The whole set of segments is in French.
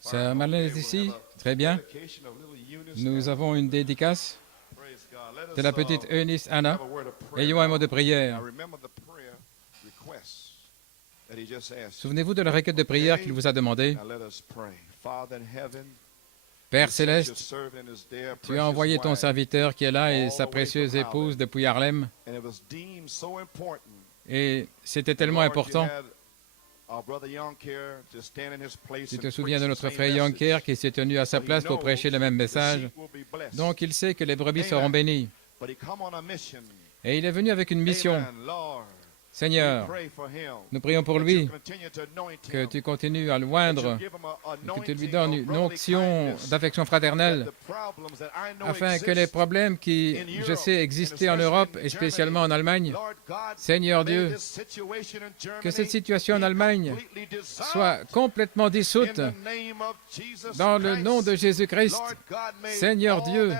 Sœur Marlène est ici. Très bien. Nous avons une dédicace de la petite Eunice Anna. Ayons un mot de prière. Souvenez-vous de la requête de prière qu'il vous a demandée. Père Céleste, tu as envoyé ton serviteur qui est là et sa précieuse épouse depuis Harlem. Et c'était tellement important. Tu te souviens de notre frère Yonker qui s'est tenu à sa place pour prêcher le même message. Donc il sait que les brebis seront bénies. Et il est venu avec une mission. Seigneur, nous prions pour lui, que tu continues à l'oindre, que tu lui donnes une onction d'affection fraternelle, afin que les problèmes qui, je sais, existaient en Europe, et spécialement en Allemagne, Seigneur Dieu, que cette situation en Allemagne soit complètement dissoute dans le nom de Jésus-Christ. Seigneur Dieu,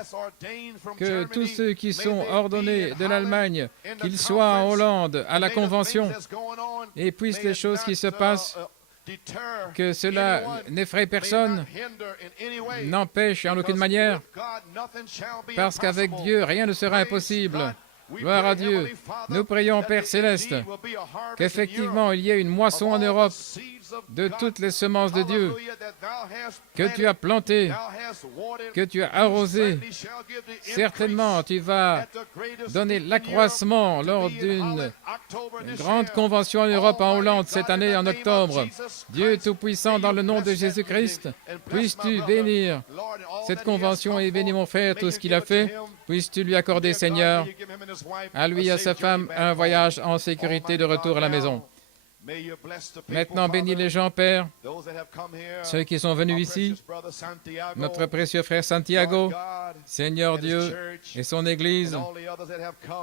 que tous ceux qui sont ordonnés de l'Allemagne, qu'ils soient en Hollande, à la Convention, et puissent les choses qui se passent, que cela n'effraie personne, n'empêche en aucune manière, parce qu'avec Dieu, rien ne sera impossible. Gloire à Dieu. Nous prions, Père Céleste, qu'effectivement il y ait une moisson en Europe de toutes les semences de Dieu que tu as plantées, que tu as arrosées. Certainement, tu vas donner l'accroissement lors d'une grande convention en Europe, en Hollande, cette année, en octobre. Dieu Tout-Puissant, dans le nom de Jésus-Christ, puisses-tu bénir cette convention et bénir mon frère, tout ce qu'il a fait. Puisses-tu lui accorder, Seigneur, à lui et à sa femme, un voyage en sécurité de retour à la maison. Maintenant, bénis les gens, Père, ceux qui sont venus ici, notre précieux frère Santiago, Seigneur Dieu, et son Église,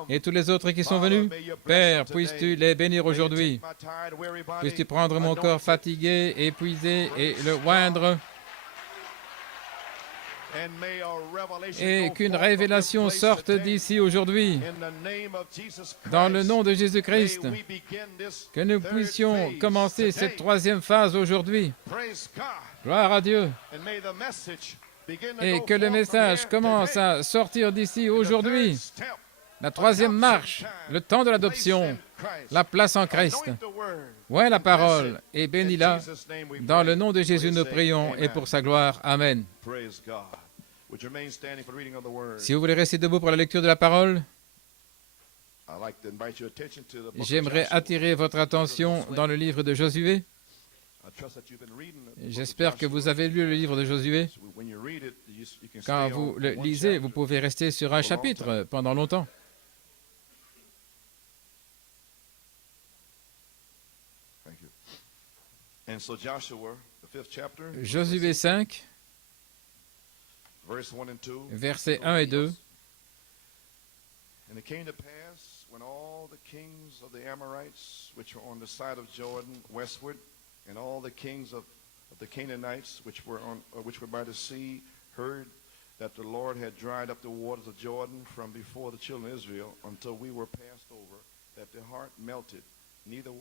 et tous les autres qui sont venus. Père, puisses-tu les bénir aujourd'hui. Puisses-tu prendre mon corps fatigué, épuisé, et le oindre, et qu'une révélation sorte d'ici aujourd'hui, dans le nom de Jésus-Christ, que nous puissions commencer cette troisième phase aujourd'hui. Gloire à Dieu. Et que le message commence à sortir d'ici aujourd'hui. La troisième marche, le temps de l'adoption, la place en Christ. Ouais, la parole, et bénis-la. Dans le nom de Jésus, nous prions, et pour sa gloire. Amen. Si vous voulez rester debout pour la lecture de la parole, j'aimerais attirer votre attention dans le livre de Josué. J'espère que vous avez lu le livre de Josué. Quand vous le lisez, vous pouvez rester sur un chapitre pendant longtemps. Josué 5, versets 1 et 2. And it came to pass, when all the kings of the Amorites, which were on the side of Jordan westward, and all the kings of the Canaanites, which were by the sea, heard that the Lord had dried up the waters of Jordan from before the children of Israel, until we were passed over, that their heart melted, neither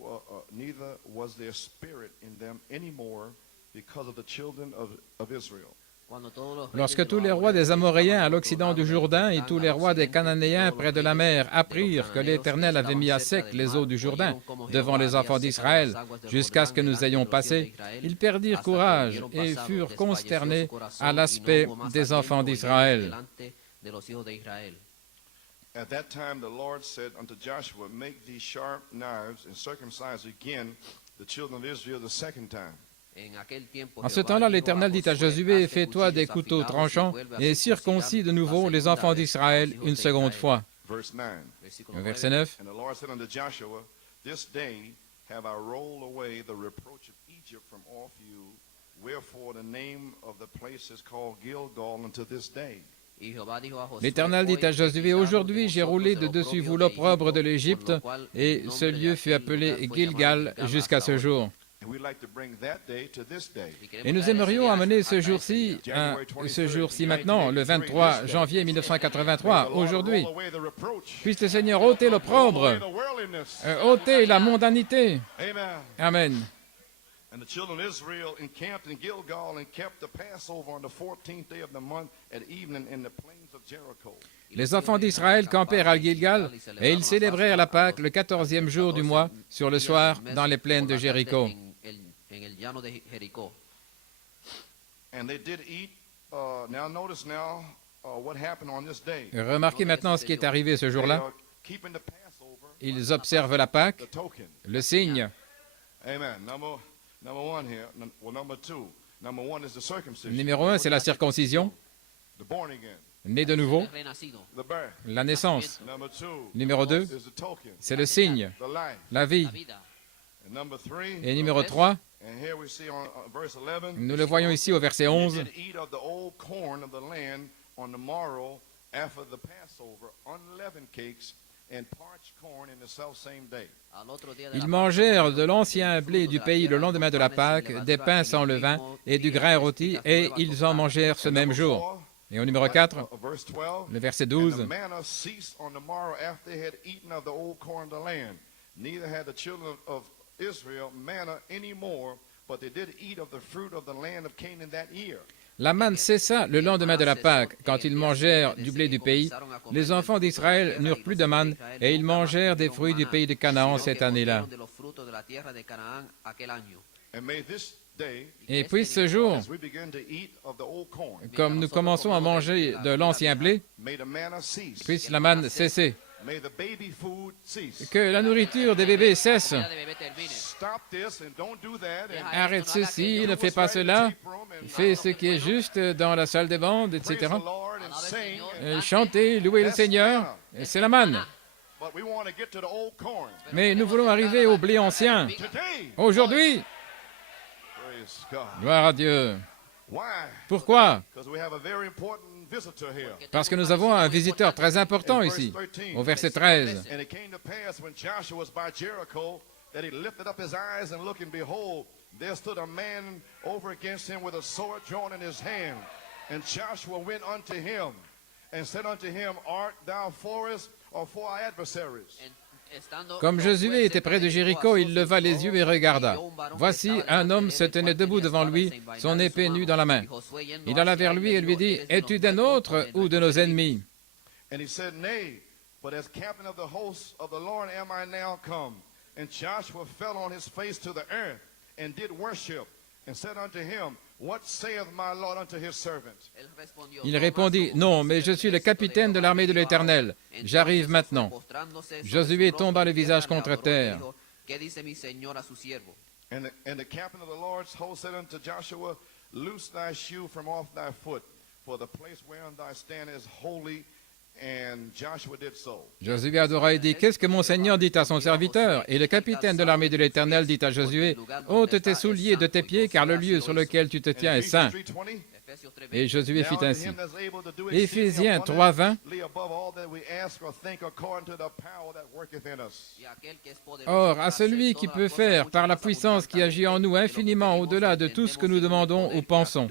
was there spirit in them any more, because of the children of Israel. Lorsque tous les rois des Amoréens à l'occident du Jourdain et tous les rois des Cananéens près de la mer apprirent que l'Éternel avait mis à sec les eaux du Jourdain devant les enfants d'Israël, jusqu'à ce que nous ayons passé, ils perdirent courage et furent consternés à l'aspect des enfants d'Israël. At that time the Lord said unto Joshua, make these sharp knives and circumcise again the children of Israel the second time. En ce temps-là, l'Éternel dit à Josué, fais-toi des couteaux tranchants et circoncis de nouveau les enfants d'Israël une seconde fois. Verset 9. And the Lord said unto Joshua, this day have I rolled away the reproach of Egypt from off you, wherefore the name of the place is called Gilgal unto this day. L'Éternel dit à Josué, aujourd'hui j'ai roulé de dessus vous l'opprobre de l'Égypte, et ce lieu fut appelé Gilgal jusqu'à ce jour. Et nous aimerions amener ce jour-ci maintenant, le 23 janvier 1983, aujourd'hui. Puisse le Seigneur ôter l'opprobre, ôter la mondanité. Amen. And the children of Israel encamped in Gilgal and kept the Passover on the 14th day of the month at evening in the plains of Jericho. Les enfants d'Israël campèrent à Gilgal et ils célébrèrent la Pâque le 14e jour du mois sur le soir dans les plaines de Jéricho. And they did eat. Now notice now what happened on this day. Remarquez maintenant ce qui est arrivé ce They jour-là. are keeping the Passover, Ils observent la Pâque, the token. le signe. Amen. Number one here. Well, number two. Number one is the circumcision. Numéro 1, c'est la circoncision, The born again. né de nouveau, The birth. la naissance. Number two. Numéro 2, Is the token. c'est le signe, The life. la vie. And number three. Et numéro 3, And here we see on verse 11. nous le voyons ici au verset 11, They did eat of the old corn of the land on the morrow after the Passover, unleavened cakes and parched corn in the selfsame day. ils mangèrent de l'ancien blé du pays le lendemain de la Pâque, des pains sans levain et du grain rôti, et ils en mangèrent ce même jour. Et au numéro 4, Verse 12. le verset And 12, the manna ceased on the morrow after they had eaten of the old corn of the land. Neither had the children of Israel manna any more, but they did eat of the fruit of the land of Canaan that year. la manne cessa le lendemain de la Pâque. Quand ils mangèrent du blé du pays, les enfants d'Israël n'eurent plus de manne, et ils mangèrent des fruits du pays de Canaan cette année-là. And may this day, Et puis ce jour, as we begin to eat of the old corn, comme nous commençons à manger de l'ancien blé, may the manna cease. puisse la manne cesser. May the baby food cease. Que la nourriture des bébés cesse. Stop this and don't do that. And Arrête ceci, ne fais pas cela. Fais ce qui est juste dans la salle des bandes, praise the etc. Lord and sing. Chantez, louez le Seigneur. C'est la manne. But we want to get to the old corn. Mais nous voulons arriver au blé ancien. Today, Aujourd'hui, praise God. gloire à Dieu. Why? Pourquoi? Because we have a very important visitor here. Parce que nous avons un visiteur très important ici, au verset 13. And it came to pass when Joshua was by Jericho that he lifted up his eyes and looked, and behold, there stood a man over against him with a sword drawn in his hand. And Joshua went unto him and said unto him, Art thou for us or for our adversaries? Comme Josué était près de Jéricho, il leva les yeux et regarda. Voici, un homme se tenait debout devant lui, son épée nue dans la main. Il alla vers lui et lui dit, « Es-tu d'un autre ou de nos ennemis ?» And he said, Nay, but as captain of the hosts of the Lord am I now come. And Joshua fell on his face to the earth and did worship and said unto him, What saith my Lord unto his servant? Il répondit, « Non, mais je suis le capitaine de l'armée de l'Éternel. J'arrive maintenant. » Josué tomba le visage contre terre. And the captain of the Lord's host said unto Joshua, Loose thy shoe from off thy foot, for the place whereon thou stand is holy. And Joshua did so. Josué adora et dit, « Qu'est-ce que mon Seigneur dit à son serviteur ?» Et le capitaine de l'armée de l'Éternel dit à Josué, « Ôte tes souliers de tes pieds, car le lieu sur lequel tu te tiens est saint. » Et Josué fit ainsi. Éphésiens 3:20. Or, à celui qui peut faire, par la puissance qui agit en nous, infiniment au-delà de tout ce que nous demandons ou pensons.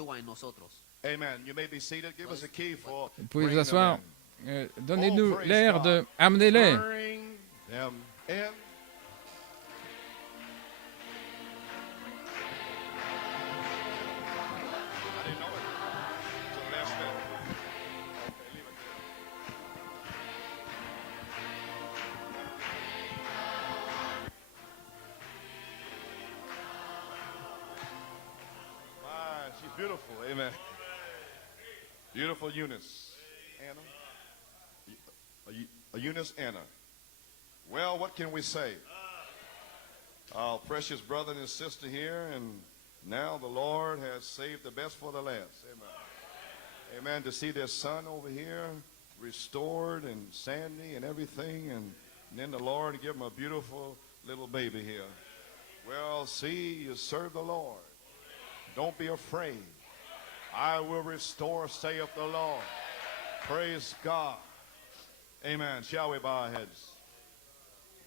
Vous pouvez vous asseoir. Donnez-nous l'air de « Amenez-les ». She's beautiful, amen. Beautiful Eunice. Anna? Eunice Anna. Well, what can we say? Our precious brother and sister here, and now the Lord has saved the best for the last. Amen. Amen. To see their son over here restored and sandy and everything, and then the Lord give him a beautiful little baby here. Well, see, you serve the Lord. Don't be afraid. I will restore, saith the Lord. Praise God. Amen. Shall we bow our heads?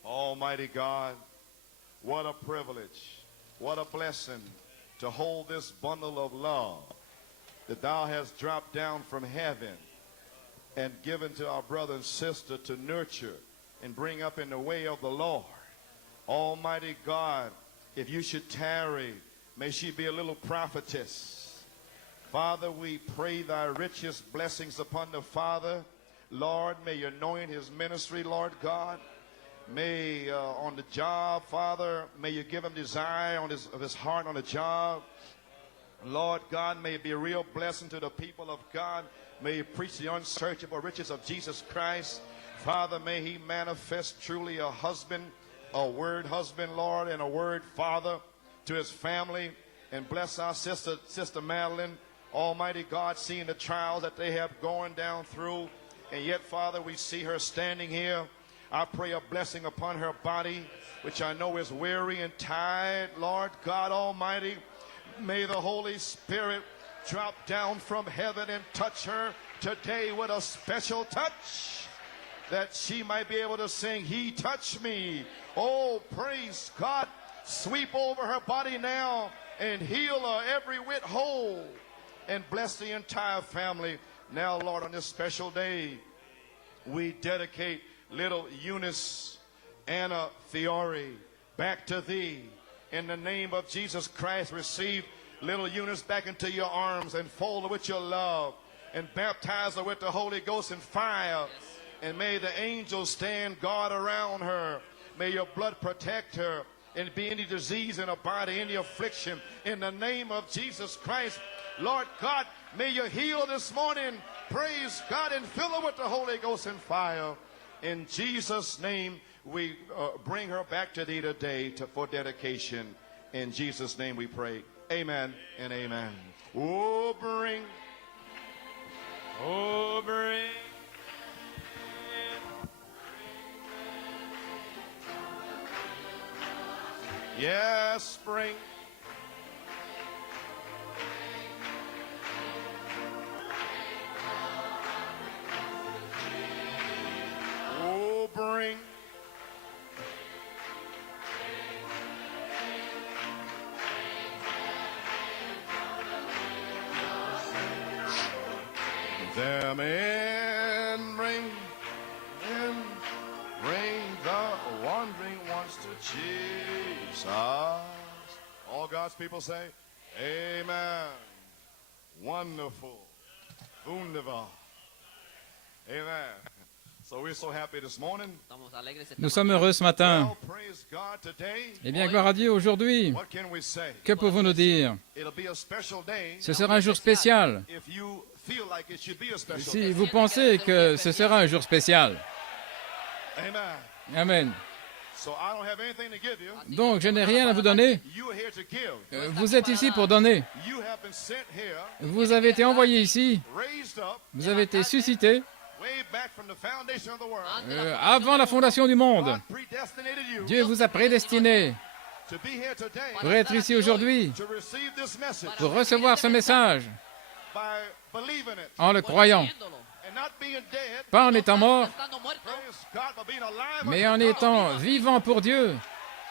Almighty God, what a privilege, what a blessing to hold this bundle of love that thou hast dropped down from heaven and given to our brother and sister to nurture and bring up in the way of the Lord. Almighty God, if you should tarry, May she be a little prophetess. Father, we pray thy richest blessings upon the father. Lord, may you anoint his ministry, Lord God. May on the job, Father, may you give him desire of his heart on the job. Lord God, may it be a real blessing to the people of God. May you preach the unsearchable riches of Jesus Christ. Father, may he manifest truly a husband, a word husband, Lord, and a word father to his family. And bless our sister Madeline. Almighty God, seeing the trials that they have going down through. And yet, Father, we see her standing here. I pray a blessing upon her body, which I know is weary and tired. Lord God Almighty, may the Holy Spirit drop down from heaven and touch her today with a special touch, that she might be able to sing, He touched me. Oh, praise God. Sweep over her body now and heal her every whit whole, and bless the entire family. Now, Lord, on this special day, we dedicate little Eunice Anna Fiore back to thee. In the name of Jesus Christ, receive little Eunice back into your arms and fold her with your love and baptize her with the Holy Ghost and fire. And may the angels stand guard around her. May your blood protect her, and be any disease in her body, any affliction, in the name of Jesus Christ. Lord God, may you heal this morning. Praise God, and fill her with the Holy Ghost and fire. In Jesus' name, we bring her back to thee today for dedication. In Jesus' name we pray. Amen and amen. Oh, bring. Yes, bring. Oh, bring. Them in, bring the wandering ones to Jesus. All God's people say, Amen. Wonderful. Wunderbar. Amen. So we're so happy this morning. Nous sommes heureux ce matin. Well, praise God today. Eh bien, gloire à Dieu aujourd'hui. What can we say? Que pouvons-nous dire? It'll be a special day. Ce sera un jour spécial. If you feel like it should be a special Si day. vous pensez que ce sera un jour spécial. Amen. Amen. So I don't have anything to give you. Donc, je n'ai rien à vous donner. You are here to give. Vous êtes ici pour donner. You have been sent here, Vous avez été envoyé ici. raised up, Vous avez été suscité way back from the foundation of the world. avant la fondation du monde. God predestinated you Dieu vous a prédestiné to be here today, pour être ici aujourd'hui, to receive this message pour recevoir ce message by believing it en le croyant. and not being dead. Pas en étant mort, Praise God, but being alive. mais en étant vivant pour Dieu.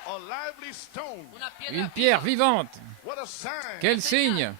A lively stone. Une pierre vivante. What a sign. Quel signe!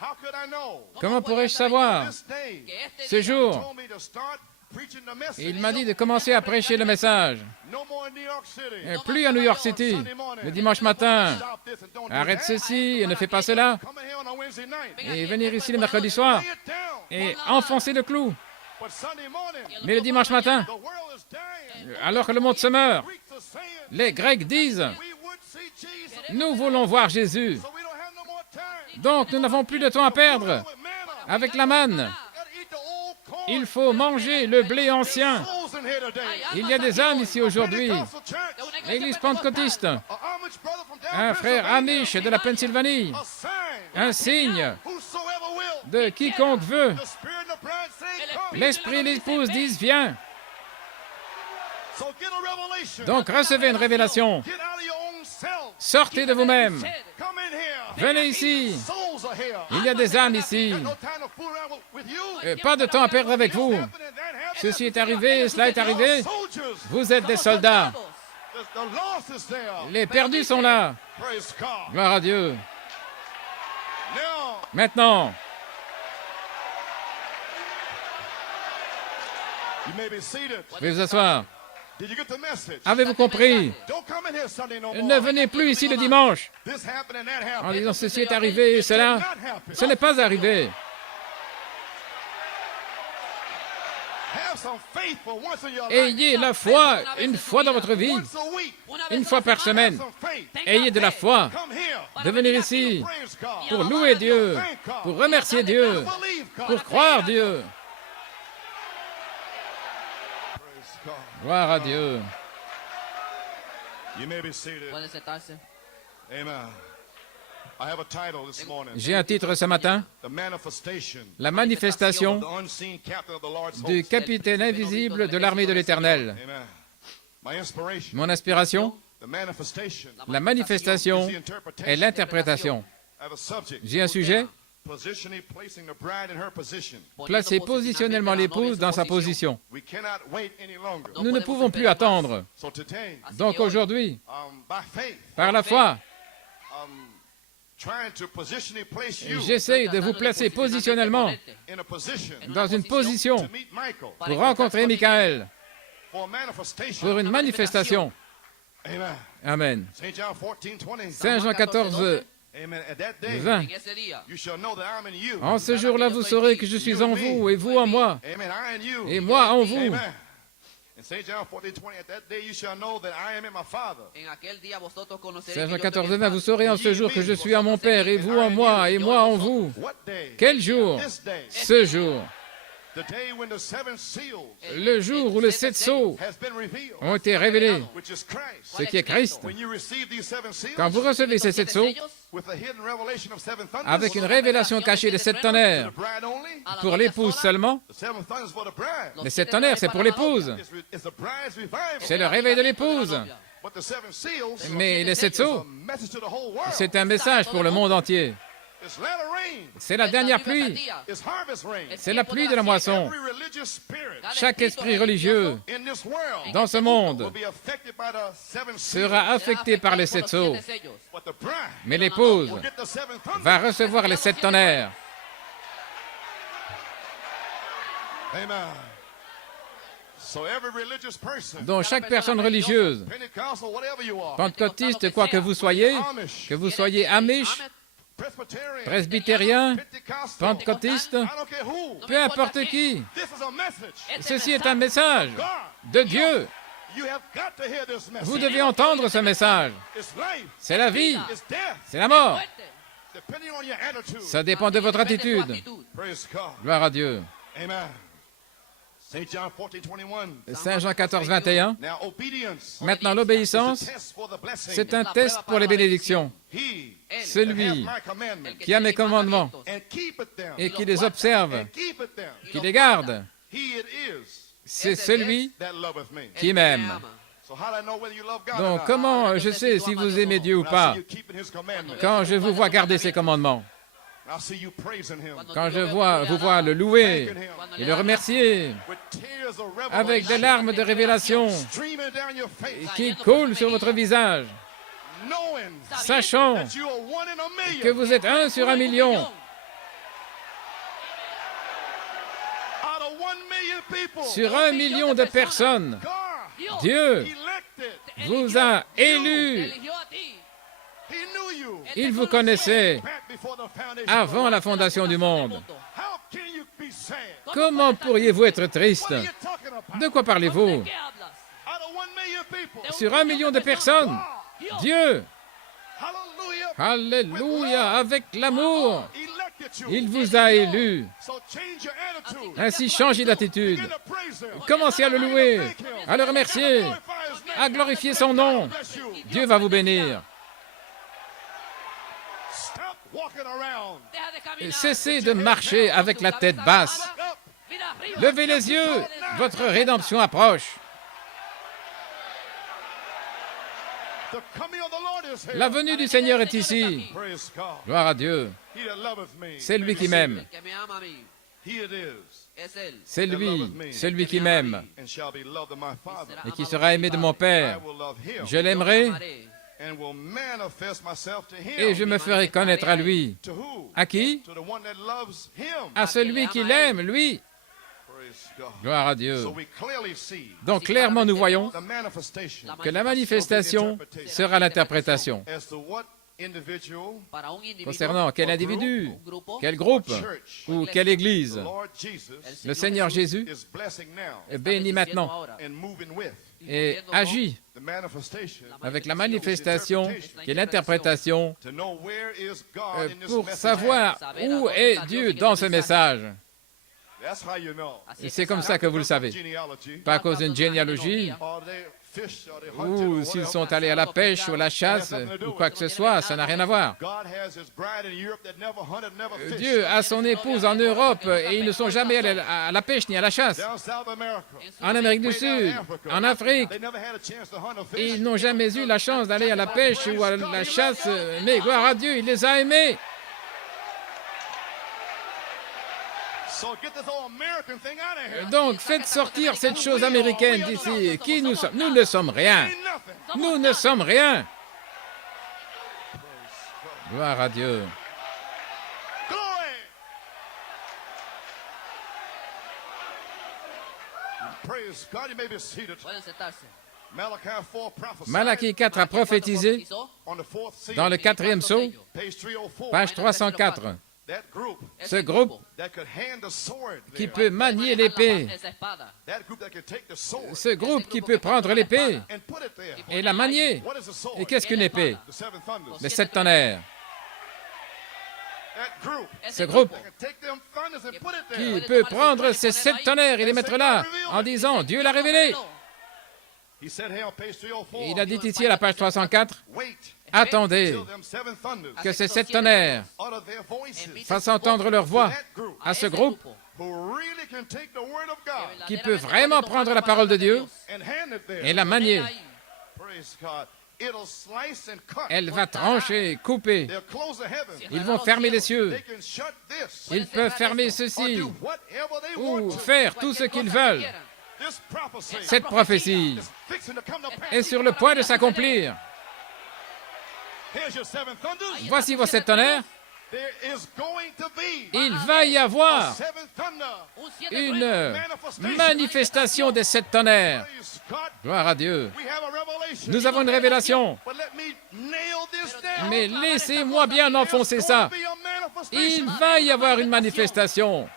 How could I know? Comment pourrais-je savoir? This day Ce jour, told me to start preaching the message. il m'a dit de commencer à prêcher le message. No more in New York City. Plus à New York City, le dimanche matin. Stop this and don't do Arrête that. ceci et ne fais pas cela. Come in here on a Wednesday night. Et venir ici le mercredi soir Lay it down. et enfoncer le clou. But Sunday morning, Mais le dimanche matin, the world is dying. alors que le monde se meurt, Greeks are saying les Grecs disent, we would see Jesus. nous voulons voir Jésus. So we don't have no more time. Donc nous n'avons plus de temps à perdre. With manna. Avec la manne, Gotta eat the old corn. il faut manger le blé ancien. Souls in here today. Il y a des âmes ici aujourd'hui. Pentecostal church. L'église pentecôtiste, A Amish brother from down un frère Pennsylvania. Amish de la Pennsylvanie, A sign. un signe Whosoever will. de quiconque veut. The spirit and the bride say, come. L'esprit et l'épouse disent, viens. So get a revelation. Donc recevez une révélation. Get out of your own self. Sortez de vous-même. Come in here. Venez ici. Souls are here. Il y a des âmes ici. Got no time to fool around with you. Pas de temps à perdre avec vous. Happening, that happened. Ceci est arrivé, cela est arrivé. Soldiers. Vous êtes des soldats. The lost is there. Les perdus sont là. Praise God. Gloire à Dieu. Now, Maintenant, you may be seated. vous pouvez vous asseoir. Avez-vous compris? Ne venez plus ici le dimanche en disant ceci est arrivé et cela. Ce n'est pas arrivé. Ayez la foi une fois dans votre vie, une fois par semaine. Ayez de la foi de venir ici pour louer Dieu, pour remercier Dieu, pour croire Dieu. Gloire à Dieu. Puede sentarse. J'ai un titre ce matin, la manifestation du capitaine invisible de l'armée de l'Éternel. Mon inspiration, la manifestation et l'interprétation. J'ai un sujet, placer positionnellement l'épouse dans sa position. Nous ne pouvons plus attendre. Donc aujourd'hui, par la foi, j'essaie de vous placer positionnellement dans une position pour rencontrer Michael, pour une manifestation. Amen. Saint Jean 14, 20. En ce jour-là, vous saurez que je suis en vous et vous en moi, et moi en vous. Saint Jean 14, 20, vous saurez en ce jour que je suis en mon Père, et vous en moi, et moi en vous. Quel jour? Ce jour. Le jour où les 7 sceaux ont été révélés, ce qui est Christ. Quand vous recevez ces 7 sceaux, avec une révélation cachée des 7 tonnerres, pour l'épouse seulement, les 7 tonnerres, c'est pour l'épouse. C'est le réveil de l'épouse. Mais les 7 sceaux, c'est un message pour le monde entier. C'est la dernière pluie. C'est la pluie de la moisson. Chaque esprit religieux dans ce monde sera affecté par les 7 sceaux. Mais l'épouse va recevoir les 7 tonnerres. Donc chaque personne religieuse, pentecôtiste, quoi que vous soyez Amish, presbytérien, pentecôtiste, peu importe qui, ceci est un message de Dieu. Vous devez entendre ce message. C'est la vie, c'est la mort. Ça dépend de votre attitude. Gloire à Dieu. Saint Jean 14, 21. Maintenant, l'obéissance, c'est un test pour les bénédictions. Celui qui a mes commandements et qui les observe, qui les garde, c'est celui qui m'aime. Donc, comment je sais si vous aimez Dieu ou pas? Quand je vous vois garder ses commandements. Quand je vous vois le louer et le remercier avec des larmes de révélation qui coulent sur votre visage, sachant que vous êtes 1 sur 1 million. Sur 1 million de personnes, Dieu vous a élus. Il vous connaissait avant la fondation du monde. Comment pourriez-vous être triste? De quoi parlez-vous? Sur 1 million de personnes, Dieu, alléluia, avec l'amour, il vous a élu. Ainsi, changez d'attitude. Commencez à le louer, à le remercier, à glorifier son nom. Dieu va vous bénir. Cessez de marcher avec la tête basse. Levez les yeux, votre rédemption approche. La venue du Seigneur est ici. Gloire à Dieu. C'est lui qui m'aime. C'est lui, celui qui m'aime et qui sera aimé de mon Père. Je l'aimerai et je me ferai connaître à lui. À qui? À celui qui l'aime, lui. Gloire à Dieu. Donc clairement, nous voyons que la manifestation sera l'interprétation. Concernant quel individu, quel groupe ou quelle église, le Seigneur Jésus bénit maintenant et agit avec la manifestation qui est l'interprétation pour savoir où est Dieu dans ce message. Et c'est comme ça que vous le savez. Pas à cause d'une généalogie, ou s'ils sont allés à la pêche ou à la chasse, ou quoi que ce soit, ça n'a rien à voir. Dieu a son épouse en Europe et ils ne sont jamais allés à la pêche ni à la chasse. En Amérique du Sud, en Afrique, ils n'ont jamais eu la chance d'aller à la pêche ou à la chasse, mais gloire à Dieu, il les a aimés. Donc, faites sortir cette chose américaine d'ici. Qui nous sommes? Nous ne sommes rien. Nous ne sommes rien. Gloire à Dieu. Malachie 4 a prophétisé dans le 4e psaume, page 304. Ce groupe qui peut manier l'épée, ce groupe qui peut prendre l'épée et la manier. Et qu'est-ce qu'une épée? Les 7 tonnerres. Ce groupe qui peut prendre ces 7 tonnerres et les mettre là en disant « Dieu l'a révélé ». Il a dit ici à la page 304, « Attendez que ces 7 tonnerres fassent entendre leur voix à ce groupe qui peut vraiment prendre la parole de Dieu et la manier. Elle va trancher, couper. Ils vont fermer les cieux. Ils peuvent fermer ceci ou faire tout ce qu'ils veulent. Cette prophétie est sur le point de s'accomplir. Voici vos 7 tonnerres. Il va y avoir une manifestation des 7 tonnerres. Gloire à Dieu. Nous avons une révélation. Mais laissez-moi bien enfoncer ça. Il va y avoir une manifestation.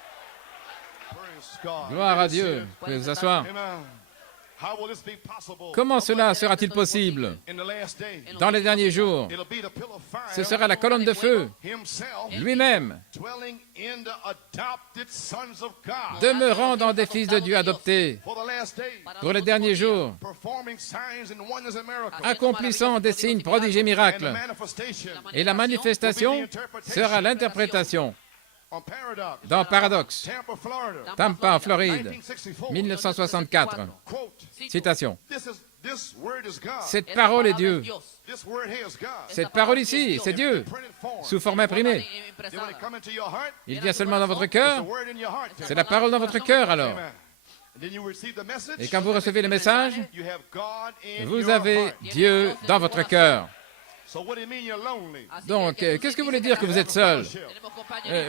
Gloire à Dieu. Vous pouvez vous asseoir. Comment cela sera-t-il possible? Dans les derniers jours, ce sera la colonne de feu, lui-même, demeurant dans des fils de Dieu adoptés, pour les derniers jours, accomplissant des signes, prodiges et miracles. Et la manifestation sera l'interprétation. Dans Paradoxe, Tampa, en Floride, 1964. Citation. Cette parole est Dieu. Cette parole ici, c'est Dieu, sous forme imprimée. Il vient seulement dans votre cœur. C'est la parole dans votre cœur, alors. Et quand vous recevez le message, vous avez Dieu dans votre cœur. Donc, qu'est-ce que vous voulez dire que vous êtes seul?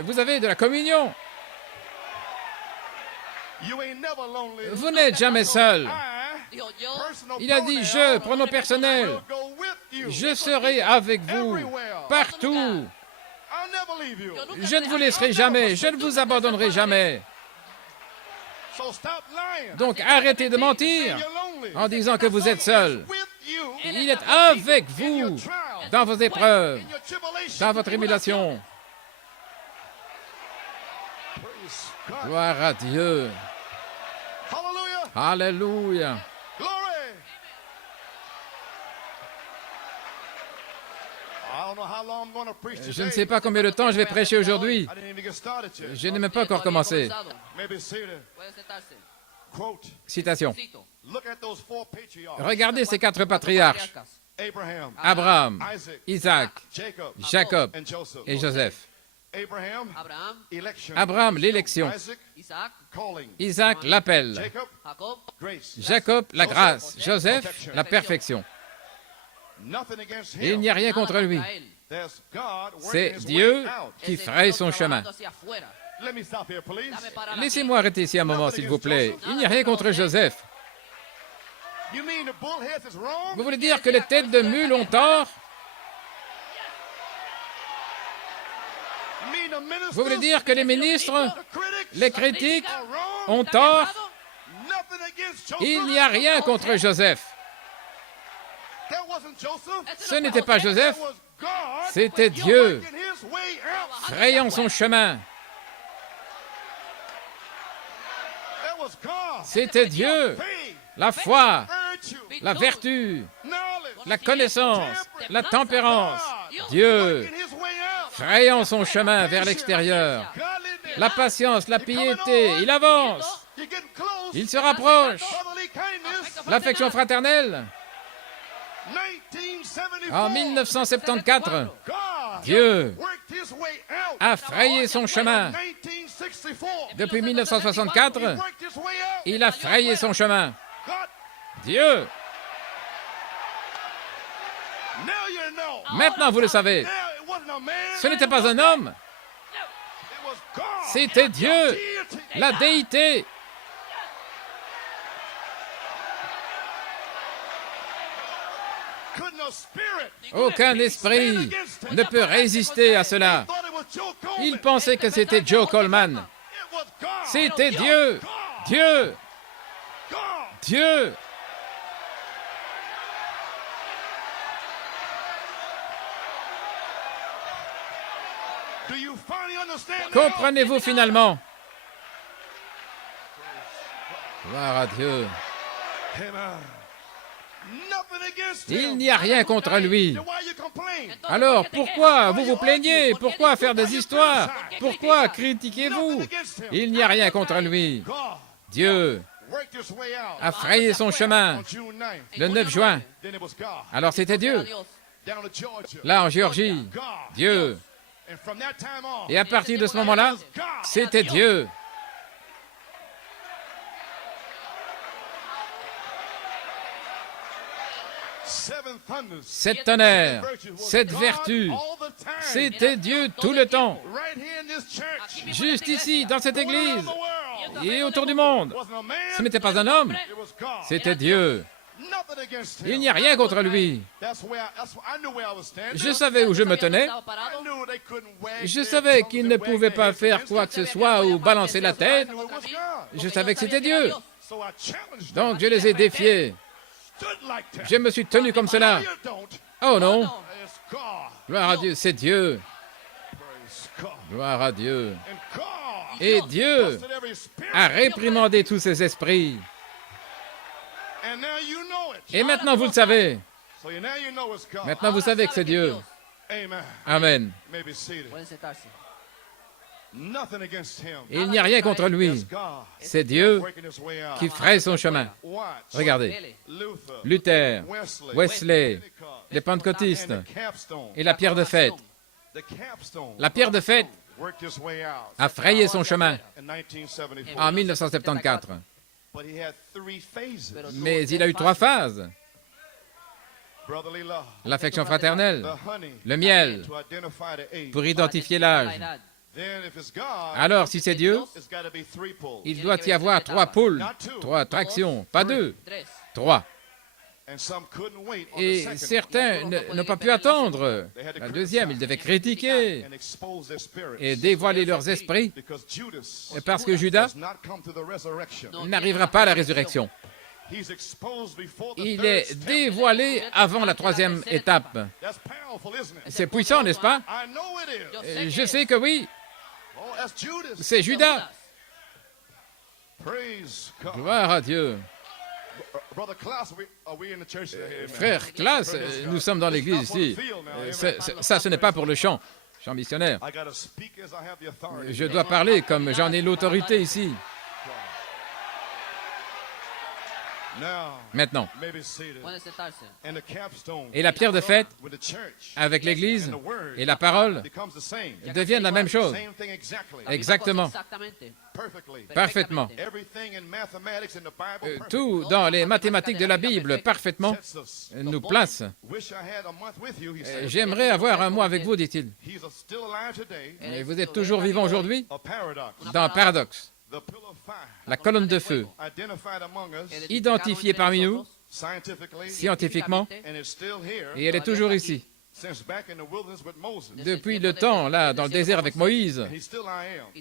Vous avez de la communion. Vous n'êtes jamais seul. Il a dit, je, pronom personnel, je serai avec vous partout. Je ne vous laisserai jamais, je ne vous abandonnerai jamais. Donc, arrêtez de mentir en disant que vous êtes seul. Il est avec vous dans vos épreuves, dans votre tribulation. Gloire à Dieu. Alléluia. Je ne sais pas combien de temps je vais prêcher aujourd'hui. Je n'ai même pas encore commencé. Citation. Regardez ces 4 patriarches. Abraham, Isaac, Jacob et Joseph. Abraham, l'élection. Isaac, l'appel. Jacob, la grâce. Joseph, la perfection. Il n'y a rien contre lui. C'est Dieu qui fraye son chemin. Let me stop here, please. Laissez-moi arrêter ici un moment, s'il vous plaît. Il n'y a rien contre Joseph. You mean the bullheads is wrong? Vous voulez dire que les têtes de mule ont tort? You mean the ministers, Vous voulez dire que les ministres, the critics, les critiques are wrong? ont tort? Nothing against Joseph. Il n'y a rien contre Joseph. That wasn't Joseph. Ce n'était pas Joseph, That was God c'était Dieu, working his way out. frayant son chemin. That was God. C'était Dieu, Faith, la foi, virtue, la vertu, knowledge, la connaissance, la tempérance. Dieu, working his way out. frayant son chemin vers l'extérieur. Godliness. La patience, la piété, il avance, You're getting close. il se rapproche. Brotherly kindness. L'affection fraternelle. 1974. En 1974, God Dieu worked his way out. a frayé son chemin. 1964. Depuis 1964, He worked his way out. il a frayé son chemin. God, Dieu, now you know. maintenant vous le savez, Now it wasn't a man. ce n'était pas un homme, It was God. c'était Dieu, Deity. la déité. Couldn't a spirit Aucun esprit ne peut résister à cela. thought it was Joe Coleman. Il pensait que c'était Joe Coleman. It was God. C'était Dieu, Dieu, God. Dieu. Do you finally understand now? Comprenez-vous finalement? Gloire à Dieu. Amen. Nothing against Il him. n'y a rien contre lui. Then why you complain? Alors pourquoi vous vous plaignez? Pourquoi faire des histoires? Pourquoi critiquez-vous? Il n'y a rien contre lui. God Dieu worked his way out a frayé son chemin on June 9th. le 9 juin. Then it was God. Alors c'était Dieu. Down to Georgia. Là en Géorgie, God. Dieu. And from that time on, Et à partir de ce moment-là, c'était Dieu. seven thunders, Sept tonnerres, virtues was cette God vertu, all the time. c'était Dieu tout le temps. Right here in this church. Juste ici, dans cette Going around église the world. et autour du monde. Wasn't a man, Ce n'était pas un homme, it was God. c'était Dieu. Nothing against him. Il n'y a rien contre lui. That's where I knew where I was standing. Je savais où je me tenais. I knew they couldn't wag Je their savais tongues qu'ils and ne wag pouvaient their pas heads faire against quoi it. que ce soit ou balancer la tête. I knew it was God. Je savais que c'était Dieu. So I challenged them. Donc je les ai défiés. Stood like that. Je me suis tenu comme cela. No, you don't. Oh non, It's God. gloire à Dieu, c'est Dieu. Praise God. Gloire à Dieu. And God Et Dieu busted every spirit. a réprimandé tous ces esprits. And now you know it. Et maintenant vous le savez. So now you know it's God. Maintenant vous savez que c'est Dieu. Amen. Amen. You may be seated. Nothing against him. Il n'y a rien contre lui. That's God. C'est Dieu Working his way out. qui fraye son chemin. Watch. Regardez, Luther, Luther, Wesley, Wesley, Pentecost, les pentecôtistes and the capstone. et la pierre de fête. The capstone La pierre de fête worked his way out a frayé son chemin in 1974. en 1974. But he had three phases. Mais il a eu 3 phases. Brotherly love, L'affection fraternelle, the honey, le miel, to identify the age. pour identifier l'âge. Then if it's God, Alors, si c'est Dieu, it's got to be three pulls. il doit y avoir 3 poules, 3 tractions, pas 2, 3. And some couldn't wait on the Et second. certains n'ont pas pu attendre la deuxième. Ils devaient critiquer And expose their spirits. et dévoiler leurs esprits Because Judas parce que Judas does not come to the resurrection. n'arrivera pas à la résurrection. He's exposed before the Il third est step. dévoilé avant la 3e étape. That's powerful, isn't it? C'est puissant, n'est-ce pas? I know it is. Je sais que oui, Oh, that's Judas. c'est Judas. Praise God. Gloire à Dieu. Brother Klaus, are we in the church today? Amen. Frère Classe, nous sommes dans l'église ici. Ça, ce n'est pas pour le chant missionnaire. I gotta speak as I have the authority. Je dois parler comme j'en ai l'autorité ici. Maintenant. Pueden sentarse. Et la pierre de fête, avec l'Église et la parole, deviennent la même chose. Exactement. Parfaitement. Tout dans les mathématiques de la Bible, parfaitement, nous place. J'aimerais avoir un mois avec vous, dit-il. Et vous êtes toujours vivant aujourd'hui dans un paradoxe. La colonne de feu, identifiée parmi nous, scientifiquement, et elle est toujours ici. Depuis le temps, là, dans le désert avec Moïse,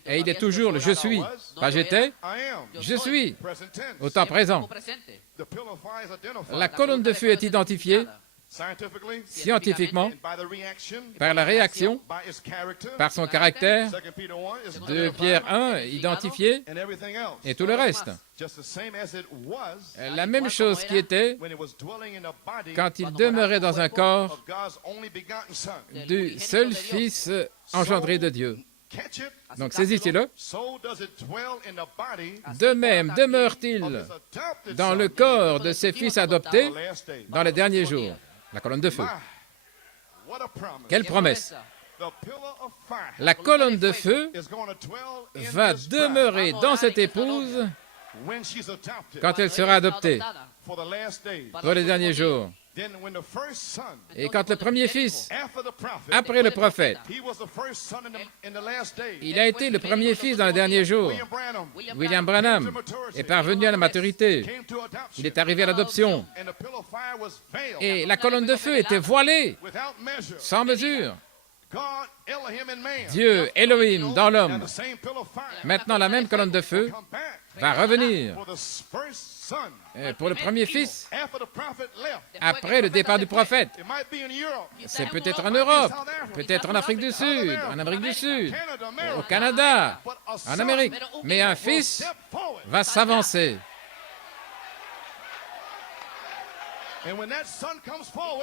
et il est toujours le « je suis ». Pas « j'étais »,« je suis », au temps présent. La colonne de feu est identifiée scientifiquement par la réaction, par son caractère, de Pierre 1, identifié, et tout le reste. La même chose qui était quand il demeurait dans un corps du seul Fils engendré de Dieu. Donc saisissez-le. De même demeure-t-il dans le corps de ses fils adoptés dans les derniers jours. La colonne de feu. Quelle promesse! La colonne de feu va demeurer dans cette épouse quand elle sera adoptée pour les derniers jours. Et quand le premier fils, après le prophète, il a été le premier fils dans les derniers jours, William Branham est parvenu à la maturité. Il est arrivé à l'adoption. Et la colonne de feu était voilée, sans mesure. Dieu, Elohim, dans l'homme. Maintenant, la même colonne de feu va revenir pour le premier fils, après le départ du prophète. C'est peut-être en Europe, peut-être en Afrique du Sud, en Amérique du Sud, au Canada, en Amérique. Mais un fils va s'avancer.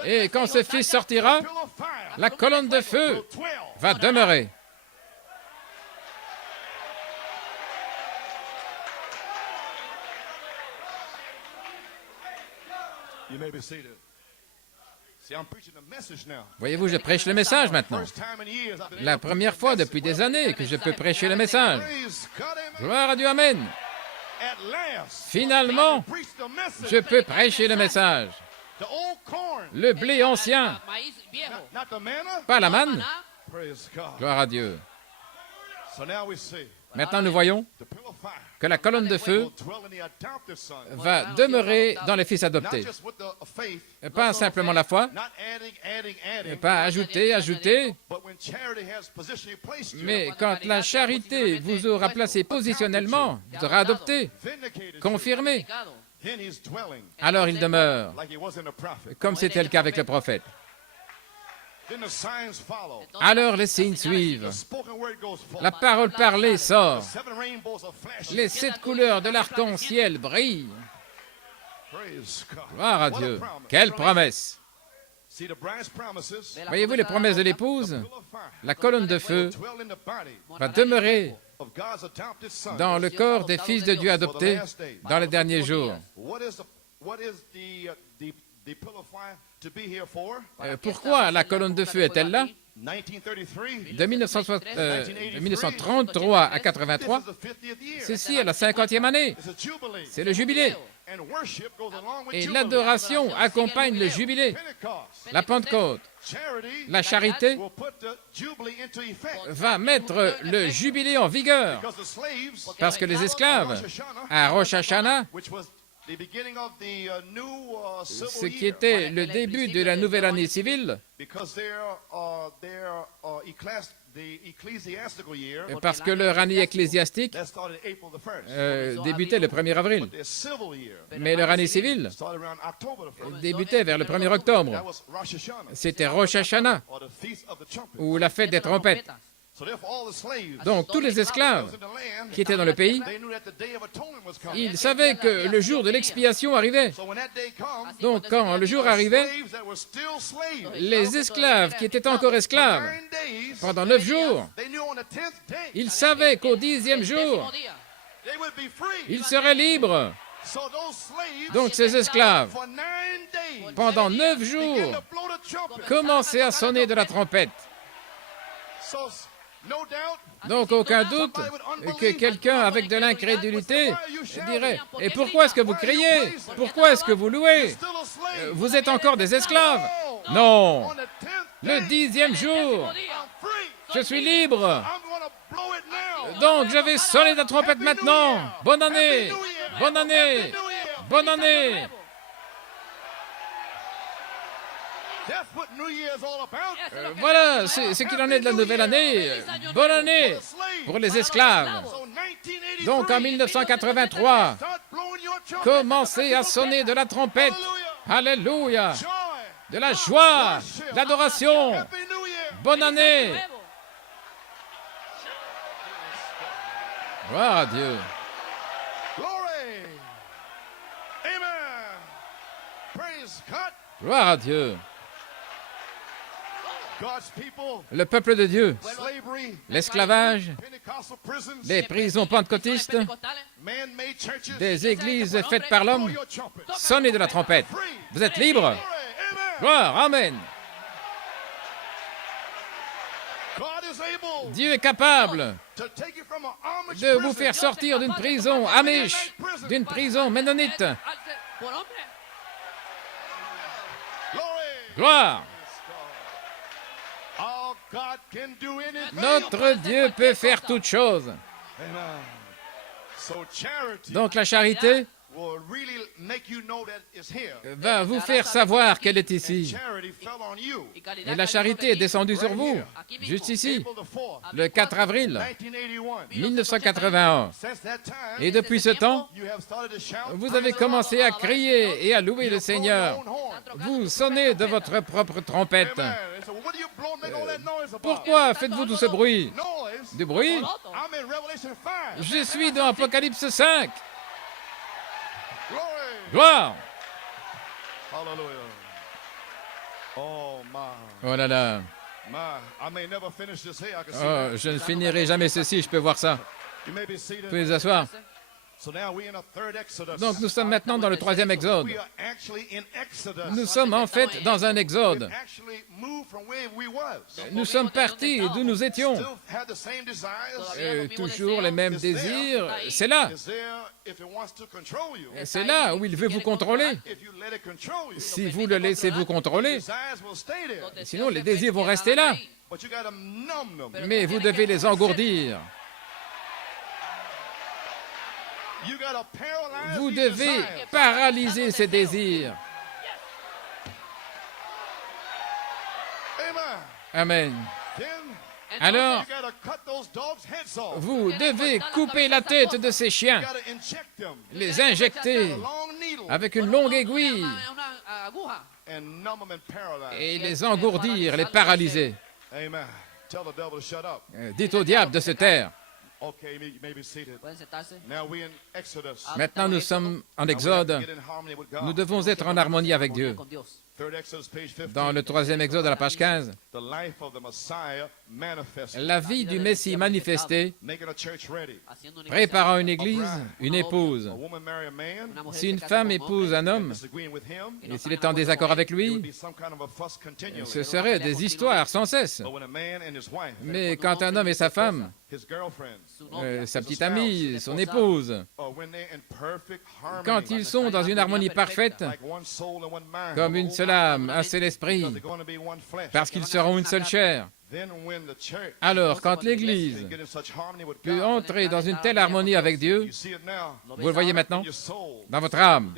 Et quand ce fils sortira, la colonne de feu va demeurer. Voyez-vous, je prêche le message maintenant. La première fois depuis des années que je peux prêcher le message. Gloire à Dieu, Amen. Finalement, je peux prêcher le message. Le blé ancien, pas la manne. Gloire à Dieu. Maintenant, nous voyons que la colonne de feu va demeurer dans les fils adoptés. Pas simplement la foi, pas ajouter, mais quand la charité vous aura placé positionnellement, vous aura adopté, confirmé, alors il demeure, comme c'était le cas avec le prophète. Alors les signes suivent. La parole parlée sort. Les 7 couleurs de l'arc-en-ciel brillent. Gloire à Dieu. Quelle promesse! Voyez-vous les promesses de l'épouse? La colonne de feu va demeurer dans le corps des fils de Dieu adoptés dans les derniers jours. Pourquoi la colonne de feu est-elle là? De 1933 à 83, ceci est la 50e année. C'est le jubilé. Et l'adoration accompagne le jubilé. La Pentecôte, la charité va mettre le jubilé en vigueur. Parce que les esclaves, à Rosh Hashanah, ce qui était le début de la nouvelle année civile, parce que leur année ecclésiastique débutait le 1er avril. Mais leur année civile débutait vers le 1er octobre. C'était Rosh Hashanah, ou la fête des trompettes. Donc, tous les esclaves qui étaient dans le pays, ils savaient que le jour de l'expiation arrivait. Donc, quand le jour arrivait, les esclaves qui étaient encore esclaves pendant 9 jours, ils savaient qu'au 10e jour, ils seraient libres. Donc ces esclaves, pendant 9 jours, commençaient à sonner de la trompette. Donc aucun doute que quelqu'un avec de l'incrédulité dirait « Et pourquoi est-ce que vous criez? Pourquoi est-ce que vous louez? Vous êtes encore des esclaves ?» Non, le 10e jour, je suis libre. Donc je vais sonner de la trompette maintenant. Bonne année, bonne année, bonne année. Voilà ce qu'il en est de la nouvelle année. Bonne année pour les esclaves. Donc en 1983, commencez à sonner de la trompette. Alléluia. De la joie, de l'adoration. Bonne année. Gloire à Dieu. Gloire à Dieu. Le peuple de Dieu, l'esclavage, les prisons pentecôtistes, des églises faites par l'homme, sonnez de la trompette. Vous êtes libres. Gloire, amen. Dieu est capable de vous faire sortir d'une prison amish, d'une prison ménonite. Gloire. Notre Dieu peut faire toutes choses. Donc la charité va vous faire savoir qu'elle est ici. Et la charité est descendue sur vous, juste ici, le 4 avril 1981. Et depuis ce temps, vous avez commencé à crier et à louer le Seigneur. Vous sonnez de votre propre trompette. Pourquoi faites-vous tout ce bruit? Du bruit? Je suis dans Apocalypse 5. Gloire! Oh là là. Oh, je ne finirai jamais ceci, je peux voir ça. Vous pouvez vous asseoir. Donc nous sommes maintenant dans le 3e exode. Nous sommes en fait dans un exode. Nous sommes partis d'où nous étions. Toujours les mêmes désirs. C'est là. C'est là où il veut vous contrôler. Si vous le laissez vous contrôler, sinon les désirs vont rester là. Mais vous devez les engourdir. Vous devez paralyser ces désirs. Amen. Alors, vous devez couper la tête de ces chiens, les injecter avec une longue aiguille et les engourdir, les paralyser. Dites au diable de se taire. Maintenant, nous sommes en Exode. Nous devons être en harmonie avec Dieu. Dans le 3e Exode, à la page 15, la vie du Messie manifestée, préparant une église, une épouse. Si une femme épouse un homme, et s'il est en désaccord avec lui, ce seraient des histoires sans cesse. Mais quand un homme et sa femme, sa petite amie, son épouse, quand ils sont dans une harmonie parfaite, comme une seule âme, un seul esprit, parce qu'ils seront une seule chair, alors quand l'Église peut entrer dans une telle harmonie avec Dieu, vous le voyez maintenant, dans votre âme,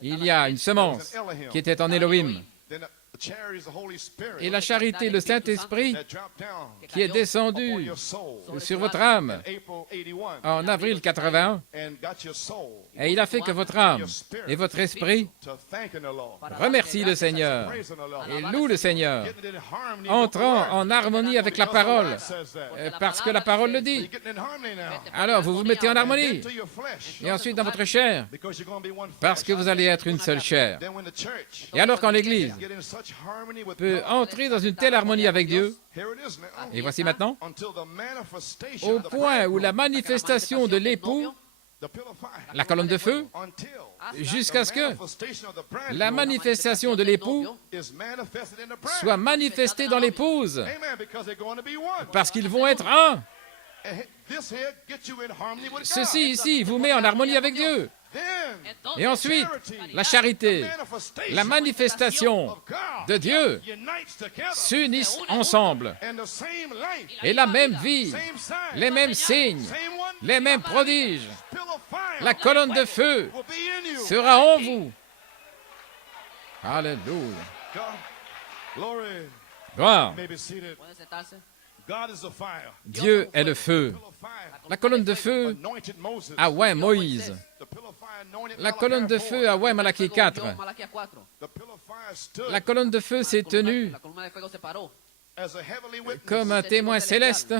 il y a une semence qui était en Elohim. Et la charité, le Saint-Esprit, qui est descendu sur votre âme en avril 81, et il a fait que votre âme et votre esprit remercient le Seigneur et louent le Seigneur, entrant en harmonie avec la parole, parce que la parole le dit. Alors vous vous mettez en harmonie, et ensuite dans votre chair, parce que vous allez être une seule chair. Et alors quand l'Église peut entrer dans une telle harmonie avec Dieu, et voici maintenant, au point où la manifestation de l'époux la colonne de feu, jusqu'à ce que la manifestation de l'époux soit manifestée dans l'épouse, parce qu'ils vont être un. Ceci ici vous met en harmonie avec Dieu. Et ensuite, la charité, la manifestation de Dieu s'unissent ensemble. Et la même vie, les mêmes signes, les mêmes prodiges. La colonne de feu sera en vous. Alléluia. Gloire. Dieu est le feu. La colonne de feu a oint Moïse. La colonne de feu a oint Malachie 4. La colonne de feu s'est tenue comme un témoin céleste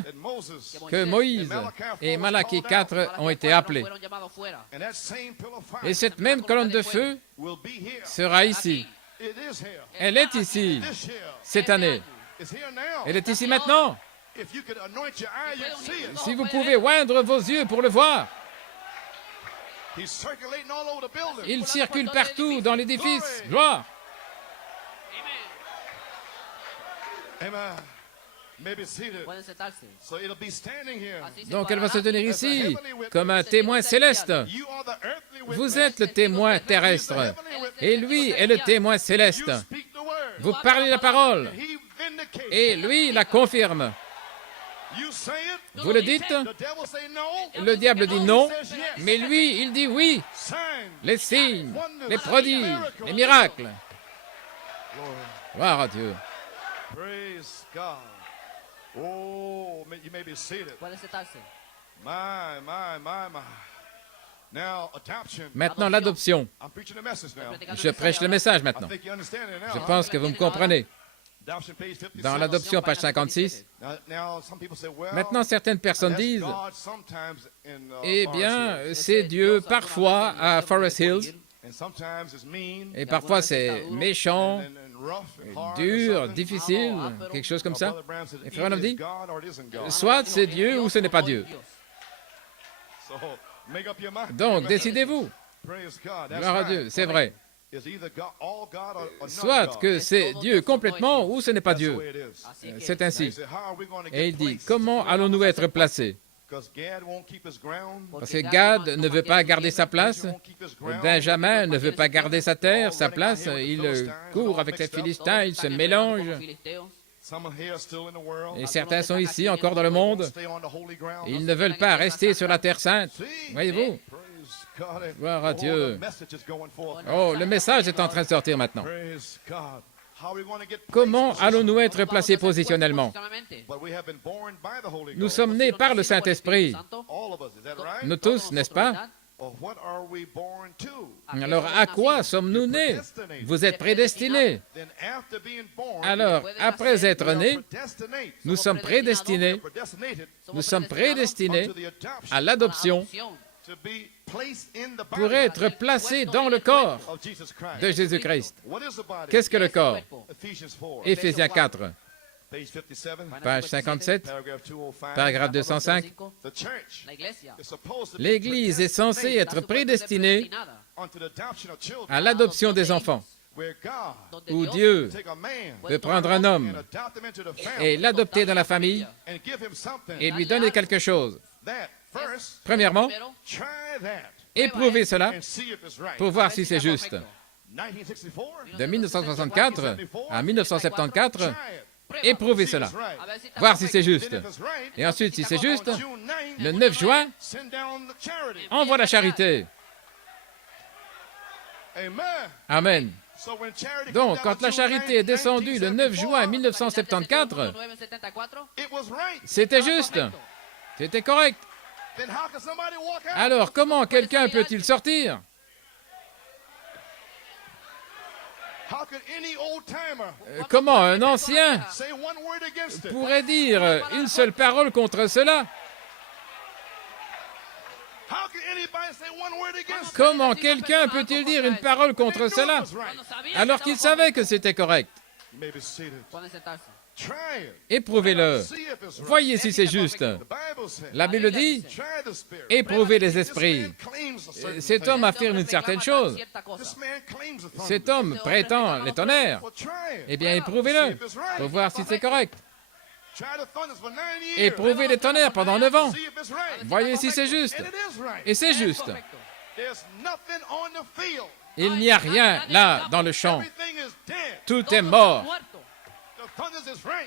que Moïse et Malachie 4 ont été appelés. Et cette même colonne de feu sera ici. Elle est ici cette année. Elle est ici maintenant. Si vous pouvez oindre vos yeux pour le voir, il circule partout dans l'édifice. Gloire. Donc elle va se tenir ici comme un témoin céleste. Vous êtes le témoin terrestre et lui est le témoin céleste. Vous parlez la parole et lui la confirme. Vous le dites, le diable dit non, mais lui, il dit oui. Les signes, les prodiges, les miracles. Gloire à Dieu. Maintenant, l'adoption. Je prêche le message maintenant. Je pense que vous me comprenez. Dans l'adoption, page 56, maintenant certaines personnes disent, eh bien, c'est Dieu parfois à Forest Hills, et parfois c'est méchant, dur, difficile, quelque chose comme ça. Et Frère Branham dit, soit c'est Dieu ou ce n'est pas Dieu. Donc, décidez-vous. Gloire à Dieu, c'est vrai. Soit que c'est Dieu complètement ou ce n'est pas Dieu. C'est ainsi. Et il dit, comment allons-nous être placés? Parce que Gad ne veut pas garder sa place, Benjamin ne veut pas garder sa terre, sa place, il court avec les Philistins, il se mélange. Et certains sont ici, encore dans le monde, ils ne veulent pas rester sur la terre sainte. Voyez-vous? Gloire à Dieu. Oh, le message est en train de sortir maintenant. Comment allons-nous être placés positionnellement? Nous sommes nés par le Saint-Esprit. Nous tous, n'est-ce pas? Alors, à quoi sommes-nous nés? Vous êtes prédestinés. Alors, après être nés, nous sommes prédestinés. Nous sommes prédestinés à l'adoption pour être placés dans le corps de Jésus-Christ. Qu'est-ce que le corps? Éphésiens 4, page 57, paragraphe 205. L'Église est censée être prédestinée à l'adoption des enfants, où Dieu peut prendre un homme et l'adopter dans la famille et lui donner quelque chose. Premièrement, éprouvez cela pour voir si c'est juste. De 1964 à 1974, éprouvez cela, voir si c'est juste. Et ensuite, si c'est juste, le 9 juin, envoie la charité. Amen. Donc, quand la charité est descendue le 9 juin 1974, c'était juste, c'était correct. Alors, comment quelqu'un peut-il sortir? Comment un ancien pourrait dire une seule parole contre cela? Comment quelqu'un peut-il dire une parole contre cela alors qu'il savait que c'était correct? Éprouvez-le. Voyez si c'est juste. La Bible dit, éprouvez les esprits. Cet homme affirme une certaine chose. Cet homme prétend les tonnerres. Eh bien, éprouvez-le pour voir si c'est correct. Éprouvez les tonnerres pendant 9 ans. Voyez si c'est juste. Et c'est juste. Il n'y a rien là dans le champ. Tout est mort.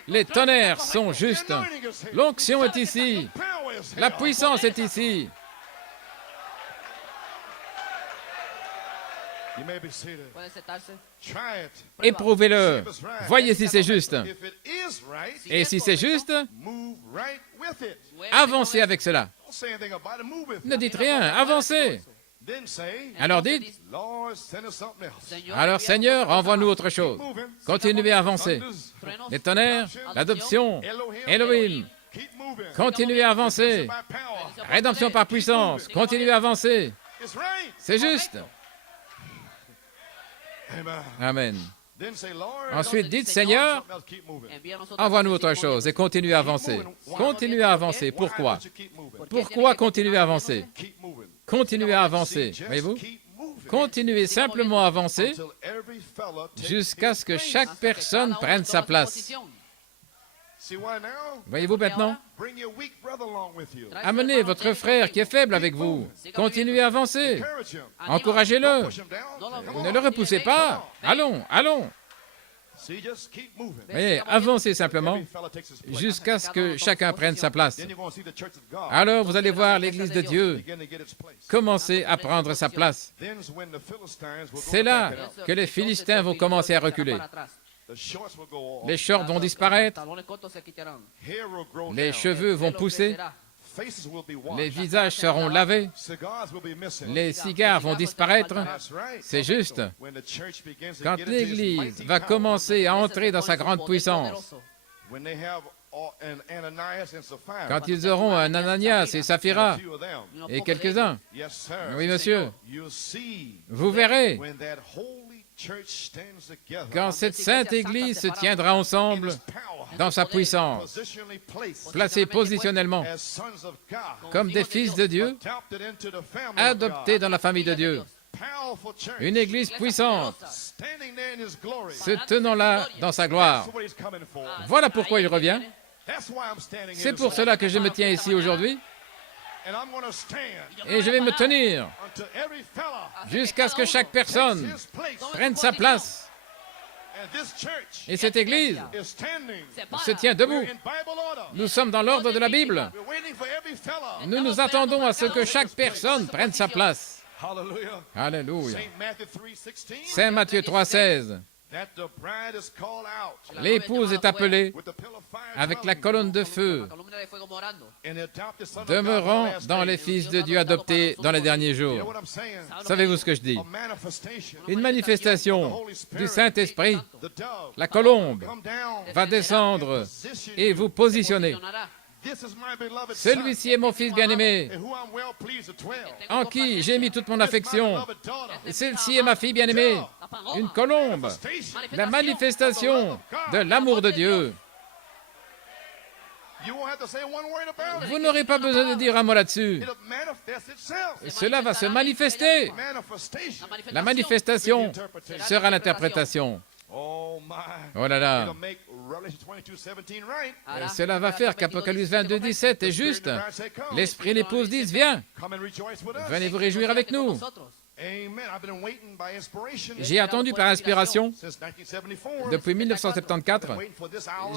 Les tonnerres sont justes. L'onction est ici. La puissance est ici. Éprouvez-le. Voyez si c'est juste. Et si c'est juste, avancez avec cela. Ne dites rien, avancez. Alors dites, alors Seigneur, envoie-nous autre chose. Continuez à avancer. Les tonnerres, l'adoption, Elohim. Continuez à avancer. Rédemption par puissance. Continuez à avancer. C'est juste. Amen. Ensuite, dites, Seigneur, envoie-nous autre chose et continuez à avancer. Continuez à avancer. Pourquoi? Pourquoi continuer à avancer? Continuez à avancer. Voyez-vous? Continuez simplement à avancer jusqu'à ce que chaque personne prenne sa place. Voyez-vous maintenant? Amenez votre frère qui est faible avec vous. Continuez à avancer. Encouragez-le. Ne le repoussez pas. Allons, allons. Voyez, avancez simplement jusqu'à ce que chacun prenne sa place. Alors vous allez voir l'Église de Dieu commencer à prendre sa place. C'est là que les Philistins vont commencer à reculer. Les shorts vont disparaître, les cheveux vont pousser, les visages seront lavés, les cigares vont disparaître. C'est juste. Quand l'Église va commencer à entrer dans sa grande puissance, quand ils auront un Ananias et Saphira, et quelques-uns, oui monsieur, vous verrez, quand cette sainte Église se tiendra ensemble dans sa puissance, placée positionnellement comme des fils de Dieu, adoptés dans la famille de Dieu, une Église puissante, se tenant là dans sa gloire. Voilà pourquoi il revient. C'est pour cela que je me tiens ici aujourd'hui. Et je vais me tenir jusqu'à ce que chaque personne prenne sa place. Et cette Église se tient debout. Nous sommes dans l'ordre de la Bible. Nous nous attendons à ce que chaque personne prenne sa place. Alléluia. Saint Matthieu 3,16. L'épouse est appelée avec la colonne de feu, demeurant dans les fils de Dieu adoptés dans les derniers jours. Savez-vous ce que je dis? Une manifestation du Saint-Esprit, la colombe, va descendre et vous positionner. Celui-ci est mon fils bien-aimé, en qui j'ai mis toute mon affection. Et celle-ci est ma fille bien-aimée, une colombe, la manifestation de l'amour de Dieu. Vous n'aurez pas besoin de dire un mot là-dessus. Cela va se manifester. La manifestation sera l'interprétation. Oh là là. Cela va faire qu'Apocalypse 22, 17 est juste. L'Esprit et l'épouse disent, viens, venez vous réjouir avec nous. J'ai attendu par inspiration depuis 1974.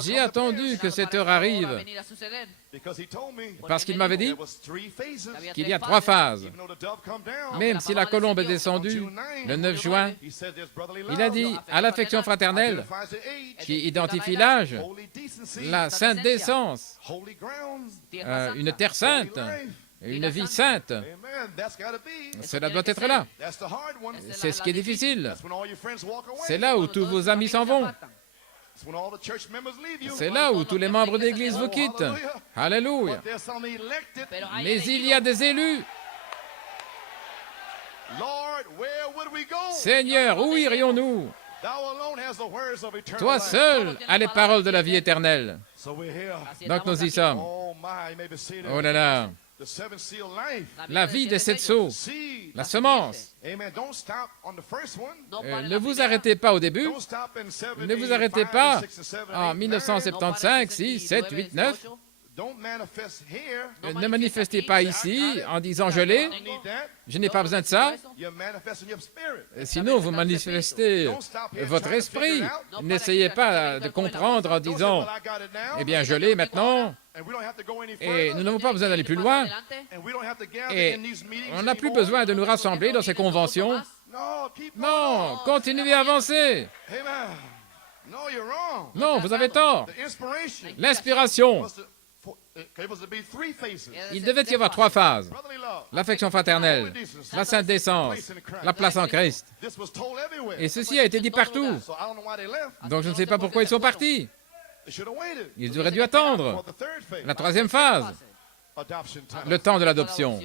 J'ai attendu que cette heure arrive parce qu'il m'avait dit qu'il y a 3 phases. Même si la colombe est descendue le 9 juin, il a dit à l'affection fraternelle qui identifie l'âge, la sainte décence, une terre sainte, une vie sainte. Cela doit être là. C'est ce qui est difficile. C'est là où tous vos amis s'en vont. C'est là où tous les membres d'église vous quittent. Alléluia. Mais il y a des élus. Seigneur, où irions-nous? Toi seul as les paroles de la vie éternelle. Donc nous y sommes. Oh là là. la vie des 7 sceaux, la semence. Ne vous arrêtez pas au début, ne vous arrêtez pas en 1975, 6, 7, 8, 9. Ne manifestez pas ici en disant je l'ai, je n'ai pas besoin de ça. Sinon, vous manifestez votre esprit. N'essayez pas de comprendre en disant eh bien je l'ai maintenant et nous n'avons pas besoin d'aller plus loin et on n'a plus besoin de nous rassembler dans ces conventions. Non, continuez à avancer. Non, vous avez tort. L'inspiration. Il devait y avoir 3 phases. L'affection fraternelle, la sainte décence, la place en Christ. Et ceci a été dit partout. Donc je ne sais pas pourquoi ils sont partis. Ils auraient dû attendre. La 3e phase, le temps de l'adoption.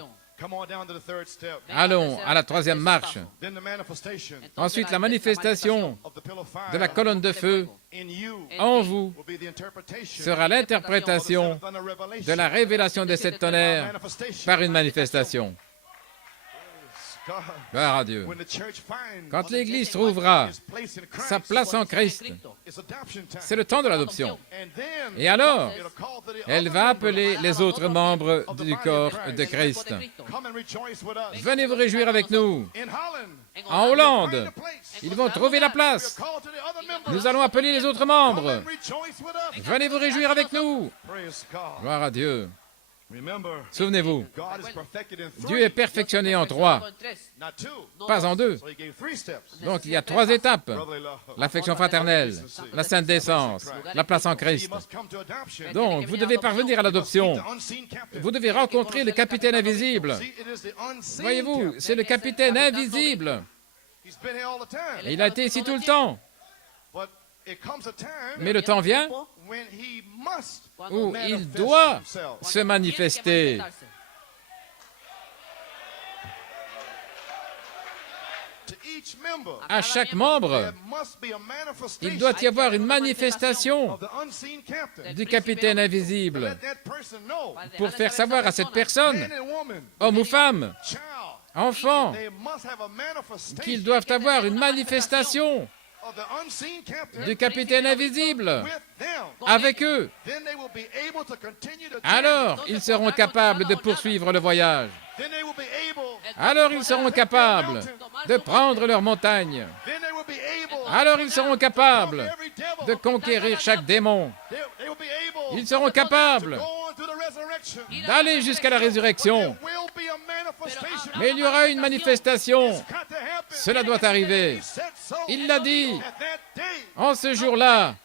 Allons à la 3e marche. Ensuite, la manifestation de la colonne de feu en vous sera l'interprétation de la révélation des 7 tonnerres par une manifestation. Gloire à Dieu. Quand l'Église trouvera sa place en Christ, c'est le temps de l'adoption. Et alors, elle va appeler les autres membres du corps de Christ. Venez vous réjouir avec nous. En Hollande, ils vont trouver la place. Nous allons appeler les autres membres. Venez vous réjouir avec nous. Gloire à Dieu. Souvenez-vous, Dieu est perfectionné en 3, pas en 2. Donc il y a 3 étapes. L'affection fraternelle, la sainte décence, la place en Christ. Donc vous devez parvenir à l'adoption. Vous devez rencontrer le capitaine invisible. Voyez-vous, c'est le capitaine invisible. Et il a été ici tout le temps. Mais le temps vient où il doit se manifester. À chaque membre, il doit y avoir une manifestation du capitaine invisible pour faire savoir à cette personne, homme ou femme, enfant, qu'ils doivent avoir une manifestation du capitaine invisible avec eux. Alors, ils seront capables de poursuivre le voyage. Alors, ils seront capables de prendre leur montagne. Alors, ils seront capables de conquérir chaque démon. Ils seront capables d'aller jusqu'à la résurrection. Mais il y aura une manifestation. Cela doit arriver. Il l'a dit. En ce jour-là,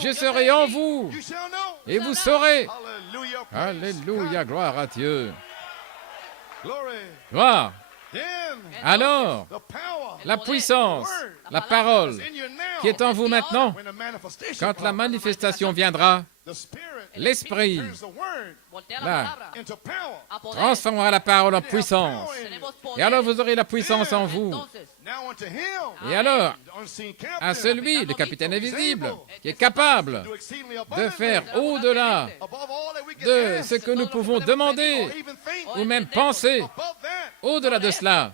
je serai en vous et vous saurez. Alléluia, gloire à Dieu. Gloire. Alors, la puissance, la parole qui est en vous maintenant, quand la manifestation viendra, l'Esprit transformera la parole en puissance. Et alors vous aurez la puissance en vous. Et alors, à celui, le capitaine invisible, qui est capable de faire au-delà de ce que nous pouvons demander ou même penser, au-delà de cela.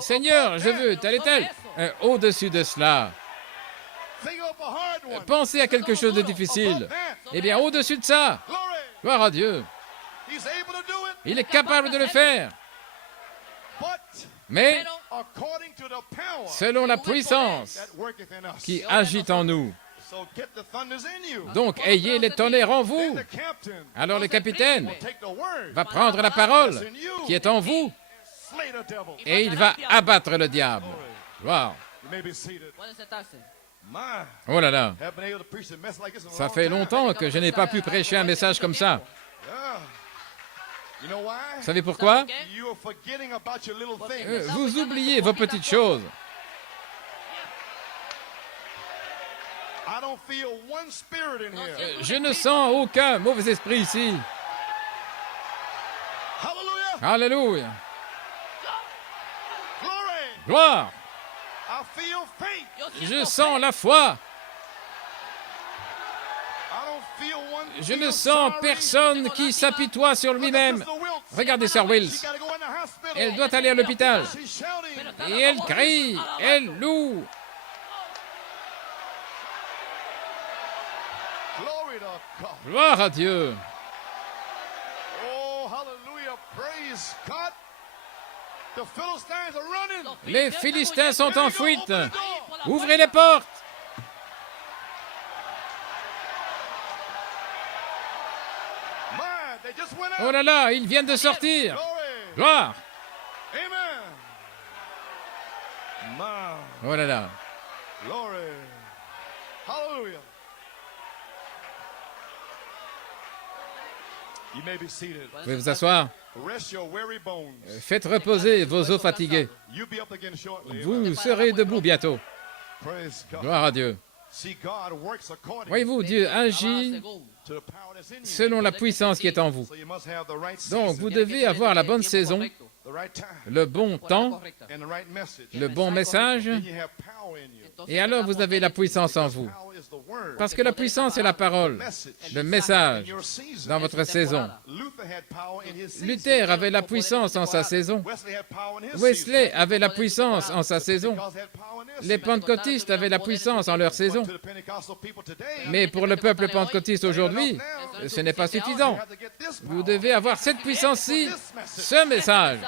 Seigneur, je veux tel et tel. Au-dessus de cela. Pensez à quelque chose de difficile. Eh bien, au-dessus de ça, gloire à Dieu. Il est capable de le faire. Mais, selon la puissance qui agit en nous. Donc, ayez les tonnerres en vous. Alors le capitaine va prendre la parole qui est en vous et il va abattre le diable. Wow. Oh là là, ça fait longtemps que je n'ai pas pu prêcher un message comme ça. Vous savez pourquoi? Vous oubliez vos petites choses. Je ne sens aucun mauvais esprit ici. Alléluia. Gloire. Je sens la foi. Je ne sens personne qui s'apitoie sur lui-même. Regardez Sir Wills. Elle doit aller à l'hôpital. Et elle crie, elle loue. Gloire à Dieu. Les Philistins sont en fuite. Ouvrez les portes. Oh là là, ils viennent de sortir. Gloire. Oh là là. Vous pouvez vous asseoir. Faites reposer vos os fatigués. Vous serez debout bientôt. Gloire à Dieu. Voyez-vous, Dieu agit selon la puissance qui est en vous. Donc, vous devez avoir la bonne saison, le bon temps, le bon message, et alors vous avez la puissance en vous. Parce que la puissance est la parole, le message dans votre saison. Luther avait la puissance en sa saison. Wesley avait la puissance en sa saison. Les pentecôtistes avaient la puissance en leur saison. Mais pour le peuple pentecôtiste aujourd'hui, ce n'est pas suffisant. Vous devez avoir cette puissance-ci, ce message.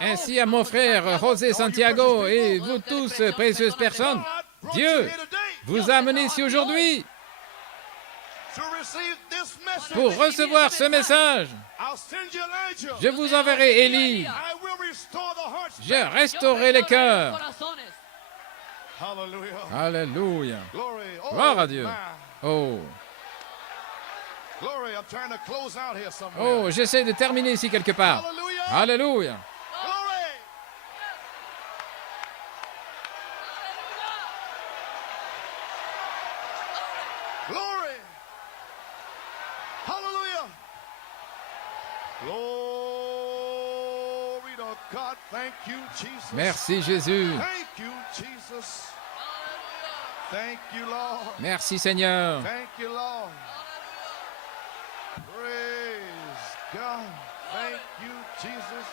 Ainsi à mon frère José Santiago et vous tous, précieuses personnes, Dieu vous a amenés ici aujourd'hui pour recevoir ce message. Je vous enverrai Élie. Je restaurerai les cœurs. Alléluia. Gloire à Dieu. Oh. Oh, j'essaie de terminer ici quelque part. Alléluia. Merci Jésus. Merci Seigneur. Praise God. Thank you, Jesus.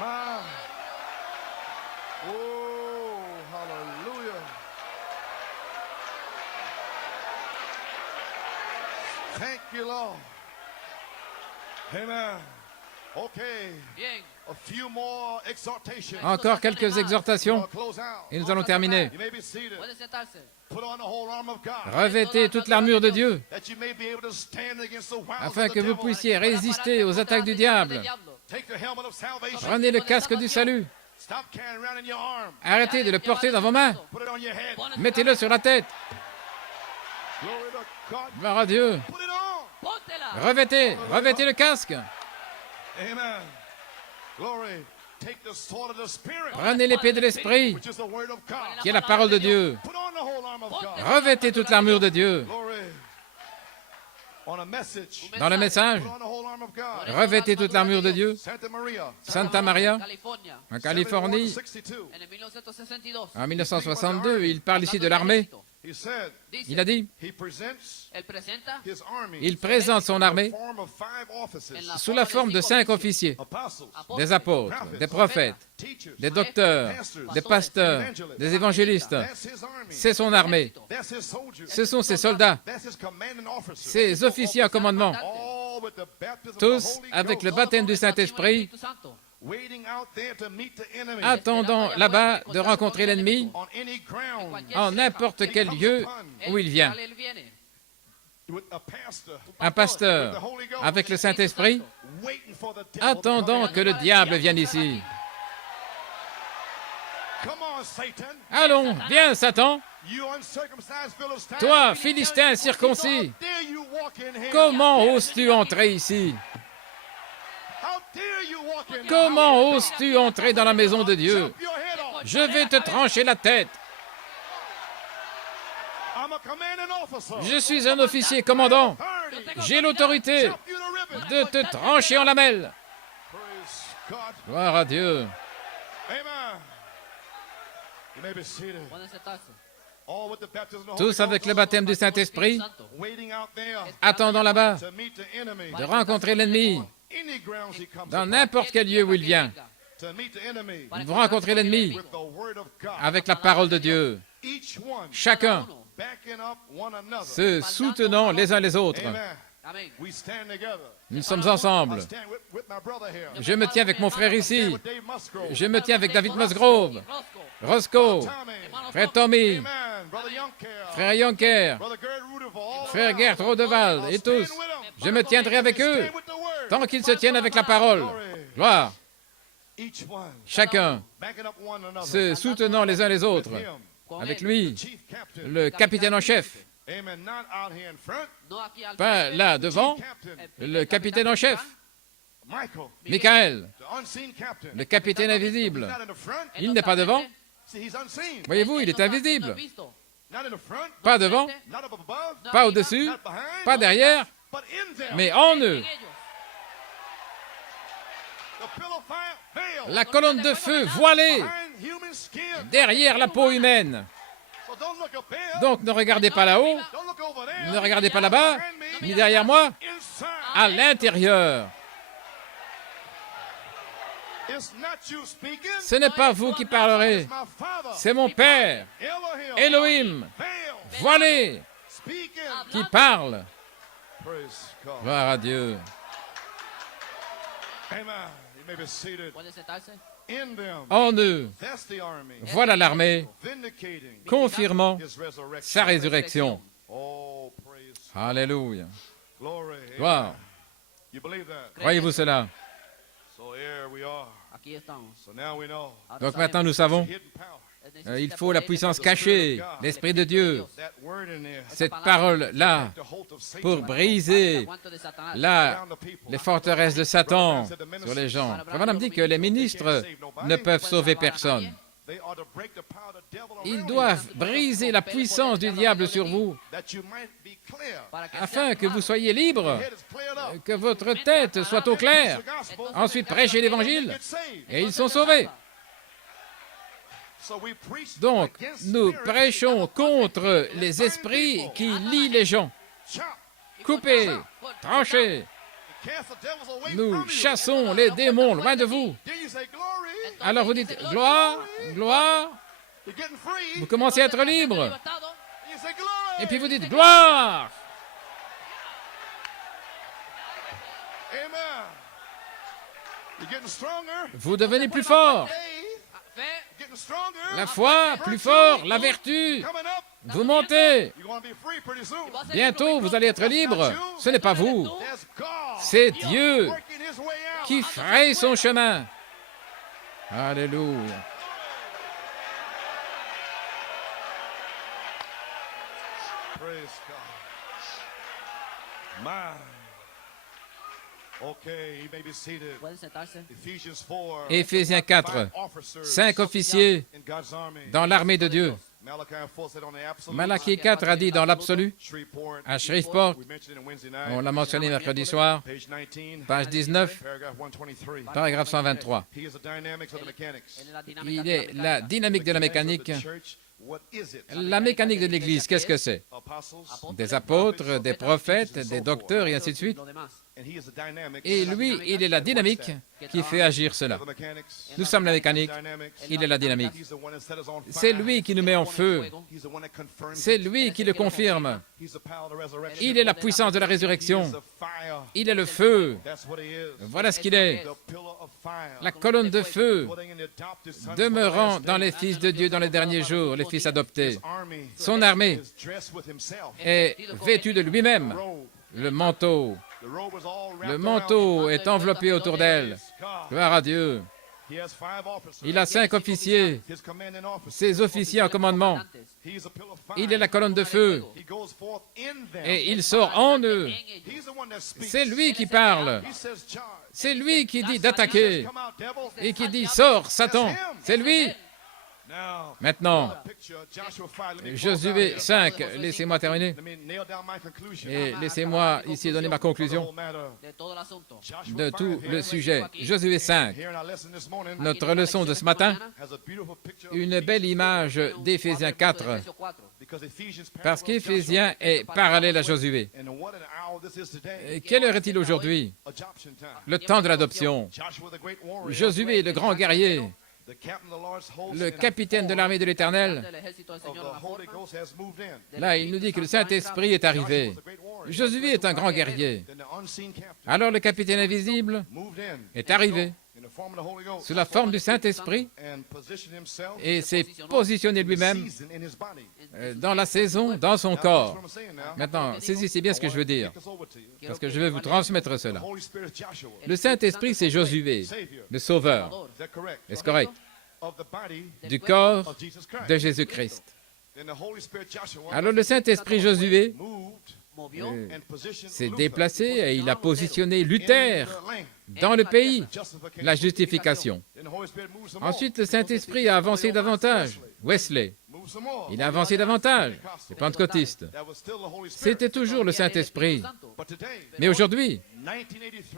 My. Oh, hallelujah. Thank you, Lord. Amen. Okay. A few more exhortations. Encore quelques exhortations et nous allons terminer. Revêtez toute l'armure de Dieu afin que vous puissiez résister aux attaques du diable. Prenez le casque du salut. Arrêtez de le porter dans vos mains. Mettez-le sur la tête. Gloire à Dieu. Revêtez le casque. Prenez l'épée de l'Esprit, qui est la parole de Dieu. Revêtez toute l'armure de Dieu. Dans le message, revêtez toute l'armure de Dieu. Santa Maria, en Californie, en 1962, il parle ici de l'armée. Il a dit, il présente son armée sous la forme de 5 officiers, des apôtres, des prophètes, des docteurs, des pasteurs, des évangélistes. C'est son armée. Ce sont ses soldats, ses officiers en commandement, tous avec le baptême du Saint-Esprit, attendant là-bas de rencontrer l'ennemi en n'importe quel lieu où il vient. Un pasteur avec le Saint-Esprit attendant que le diable vienne ici. Allons, viens Satan. Toi, Philistin circoncis, comment oses-tu entrer ici? Comment oses-tu entrer dans la maison de Dieu? Je vais te trancher la tête. Je suis un officier commandant. J'ai l'autorité de te trancher en lamelles. Gloire à Dieu. You may be seated. Pueden sentarse. All with the baptism of the Holy Tous avec Ghost, le baptême du Saint-Esprit, waiting out there attendant là-bas to meet the enemy. de rencontrer l'ennemi Any grounds he comes dans upon, n'importe quel lieu où il vient. to meet the enemy Vous rencontrez l'ennemi with the word of God. avec la parole de Dieu. Each one Chacun backing up one another. se soutenant les uns les autres. Amen. Amén. We stand together. Nous sommes ensemble. I stand with my brother here. Je me tiens avec mon frère ici. With Dave Musgrove. Je me tiens avec David Musgrove, Roscoe. Roscoe, Tommy. frère Tommy, Amen. Brother Youngcare. frère Yonker, Brother Gerd Rudeval. frère Gert Rodewald et tous. Je me tiendrai avec eux Stand with the word. tant qu'ils se tiennent avec la parole. Gloire. Each one Chacun backing up one another. se soutenant les uns les autres. With him, Avec lui, the chief captain. le capitaine en chef. Amen. Not out here in front. No aquí al Pas frente. là devant, Captain le capitaine en chef. Michael, Michael, the unseen captain. le capitaine He's invisible. not in the front. Il n'est pas devant. See, he's unseen. Voyez-vous, il est No invisible. visto. Not in the front. Pas devant, Not up above. pas au-dessus, Not behind. pas derrière, But in them. mais en eux. En ellos. The pillar of fire veil. La colonne de feu voilée Behind human skin. derrière la peau humaine. So don't look up there. Donc ne regardez pas là-haut, Don't look over there. ne regardez pas là-bas, Behind me. ni derrière moi, Inside. à l'intérieur. It's not you speaking. Ce n'est pas vous qui parlerez, It's my Father. c'est mon Père, Elohim. Elohim, Veil. voilé, Speaking. qui parle. Praise God. Gloire à Dieu. Amen. You may be seated. Pueden sentarse. In them. En eux, That's the army. voilà l'armée, Vindicating confirmant his resurrection. sa résurrection. Oh, praise. Alléluia. Glory. Gloire. Amen. You believe that? Croyez-vous cela? So here we are. Aquí estamos. So now we know. Ahora Donc sabemos. maintenant nous savons, Hidden power. il faut la puissance cachée, l'Esprit de Dieu, That word in there. cette parole-là, The hold of Satan pour briser Aguante de Satanás. around the people. les forteresses de Satan sur les gens. Frère Branham dit que les ministres ne peuvent sauver personne. They are to break the power of the devil Ils around doivent briser la puissance du diable sur vous, you, that you might be clear. Para que afin sean que vous claros. soyez libres, Head is cleared up. que votre tête soit au clair. The gospel. Ensuite, prêchez l'Évangile, Get saved. et ils sont sauvés. So we preach Donc, against nous spirits prêchons contre les esprits qui lient les gens. chop. Coupez, tranchez. Cast the devils away Nous from you. chassons les démons loin de vous. Then you say glory. Alors vous dites gloire, gloire. You're getting free. Vous commencez à être libre. Libertado. And you say glory. Et puis vous dites gloire. Amen. You're getting stronger. Vous devenez plus fort. Faith, Fe. getting stronger. La foi, plus fort. La vertu. Coming up. Vous montez. You're going to be free pretty soon. Va a ser Bientôt, libre vous muy allez être libre. Ce n'est pas vous. There's God C'est Dieu working his way out. qui fraye son chemin. Alléluia. Praise God. My. Okay, you may be seated. Pueden sentarse. Ephesians 4. Éphésiens 4. Five officers 5 officiers in God's army. dans l'armée de Dieu. Malachi 4 said on the absolute. Malachie 4 a dit dans l'absolu, Shreveport. à Shreveport, We mentioned it Wednesday on night. l'a mentionné mercredi soir, Page 19. page 19, Paragraph 123. paragraphe 123. He is the dynamics of the mechanics. Él es la dinámica Il est la dynamique de la mécanique. What is it? La mécanique de l'Église, qu'est-ce que c'est? Apostles. Des apôtres, des prophètes, des docteurs et ainsi de suite. Lo demás. And he is the dynamics. Et lui, il est la dynamique qui fait agir cela. The mechanics. Nous sommes la mécanique, Dynamics. il est la dynamique. He's the one that set us on fire. C'est lui qui nous met en feu. He's the one that confirms C'est it. lui qui le confirme. He's the power of the resurrection. Il est la puissance de la He résurrection. is the fire. Il est le feu. That's what he is. Voilà ce qu'il est. The pillar of fire. La colonne de feu, Putting in the adopted sons demeurant for the dans last les days. fils de Dieu dans les derniers jours, les fils adoptés. His army Son armée is dressed with himself. est vêtue de lui-même. Robe. Le manteau. The robe was all wrapped Le around manteau est enveloppé autour d'elle. him. God. Gloire à Dieu. He has 5 officers. Il a 5 officiers, His commanding officer. ses officiers en commandement. He is a pillar of fire. Il est la colonne de feu He goes forth in them. et il sort en eux. He's the one that speaks. C'est lui qui parle. He says, charge. C'est lui qui dit d'attaquer Come out, devil. et qui dit sors, Satan. C'est lui. Maintenant, Josué 5, laissez-moi terminer. Et laissez-moi ici donner ma conclusion de tout le sujet. Josué 5, notre leçon de ce matin, une belle image d'Éphésiens 4, parce qu'Éphésiens est parallèle à Josué. Et quelle heure est-il aujourd'hui? Le temps de l'adoption. Josué, le grand guerrier, le capitaine de l'armée de l'Éternel, là, il nous dit que le Saint-Esprit est arrivé. Josué est un grand guerrier. Alors le capitaine invisible est arrivé sous la forme du Saint-Esprit et s'est positionné lui-même dans la saison, dans son corps. Maintenant, saisissez bien ce que je veux dire, parce que je vais vous transmettre cela. Le Saint-Esprit, c'est Josué, le Sauveur. Est-ce correct? Du corps de Jésus-Christ. Alors le Saint-Esprit Josué s'est déplacé et il a positionné Luther dans le pays, la justification. Ensuite, le Saint-Esprit a avancé davantage. Wesley, il a avancé davantage. Les pentecôtistes. C'était toujours le Saint-Esprit. Mais aujourd'hui,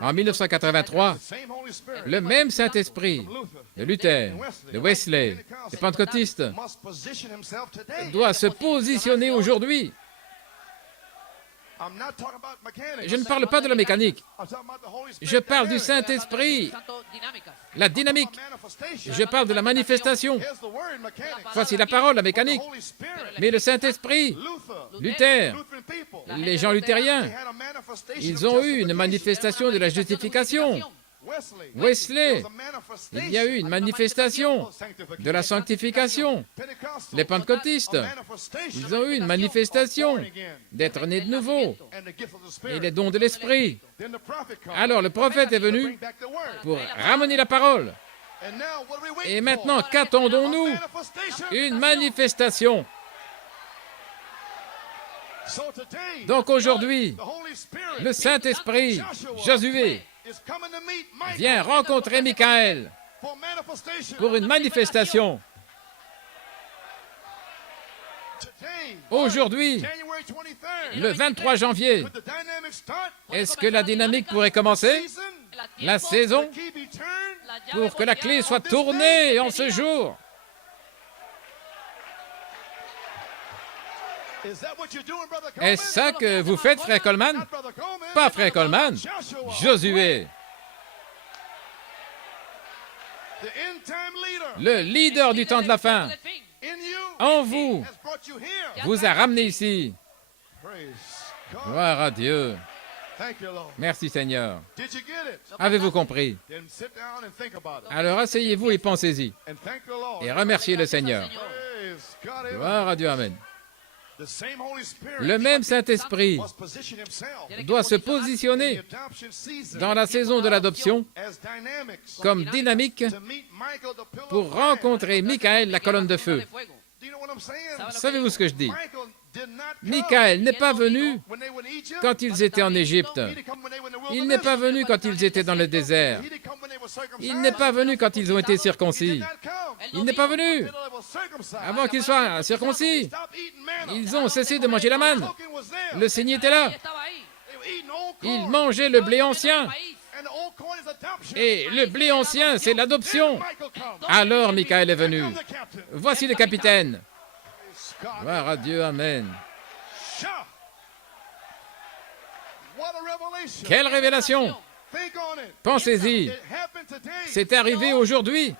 en 1983, le même Saint-Esprit de Luther, de Wesley, des pentecôtistes, doit se positionner aujourd'hui. Je ne parle pas de la mécanique. Je parle du Saint-Esprit, la dynamique. Je parle de la manifestation. Voici la parole, la mécanique. Mais le Saint-Esprit, Luther, les gens luthériens, ils ont eu une manifestation de la justification. Wesley, il y a eu une manifestation de la sanctification. Les pentecôtistes, ils ont eu une manifestation d'être nés de nouveau et les dons de l'Esprit. Alors le prophète est venu pour ramener la parole. Et maintenant, qu'attendons-nous? Une manifestation. Donc aujourd'hui, le Saint-Esprit, Josué, vient rencontrer Michaël pour une manifestation. Aujourd'hui, le 23 janvier, est-ce que la dynamique pourrait commencer? La saison? Pour que la clé soit tournée en ce jour. Est-ce ça que vous faites, frère Coleman? Pas frère Coleman, Josué. Le leader du temps de la fin, en vous, vous a ramené ici. Gloire à Dieu. Merci Seigneur. Avez-vous compris? Alors asseyez-vous et pensez-y. Et remerciez le Seigneur. Gloire à Dieu, Amen. Le même Saint-Esprit doit se positionner dans la saison de l'adoption comme dynamique pour rencontrer Michaël, la colonne de feu. Savez-vous ce que je dis? Michaël n'est pas venu quand ils étaient en Égypte. Il n'est pas venu quand ils étaient dans le désert. Il n'est pas venu quand ils ont été circoncis. Il n'est pas venu avant qu'ils soient circoncis. Ils ont cessé de manger la manne. Le saignée était là. Ils mangeaient le blé ancien. Et le blé ancien, c'est l'adoption. Alors Michaël est venu. Voici le capitaine. Gloire à Dieu, Amen. Quelle révélation! Pensez-y. C'est arrivé aujourd'hui.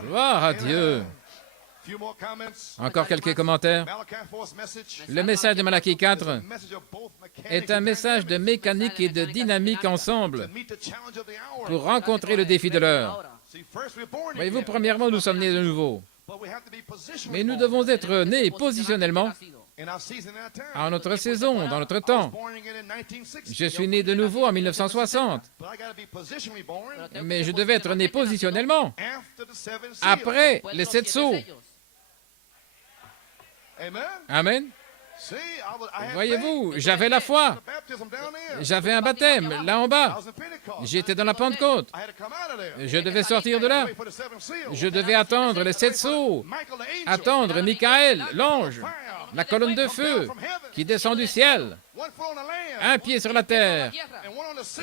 Gloire à Dieu. Encore quelques commentaires. Le message de Malachie 4 est un message de mécanique et de dynamique ensemble pour rencontrer le défi de l'heure. Voyez-vous, premièrement, nous sommes nés de nouveau. Mais nous devons être nés positionnellement en notre saison, dans notre temps. Je suis né de nouveau en 1960. Mais je devais être né positionnellement après les 7 sceaux. Amen. Voyez-vous, j'avais la foi. J'avais un baptême là en bas. J'étais dans la Pentecôte. Je devais sortir de là. Je devais attendre les 7 sceaux, attendre Michael, l'ange, la colonne de feu qui descend du ciel. Un pied sur la terre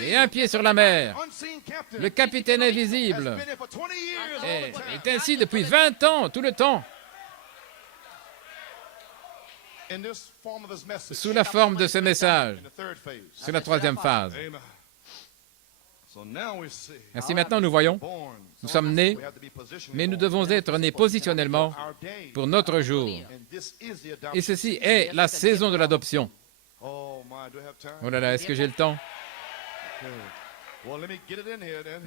et un pied sur la mer. Le capitaine invisible est ainsi depuis 20 ans, tout le temps. Sous la forme de ce message, c'est la troisième phase. Ainsi maintenant nous voyons, nous sommes nés, mais nous devons être nés positionnellement pour notre jour. Et ceci est la saison de l'adoption. Oh là là, est-ce que j'ai le temps?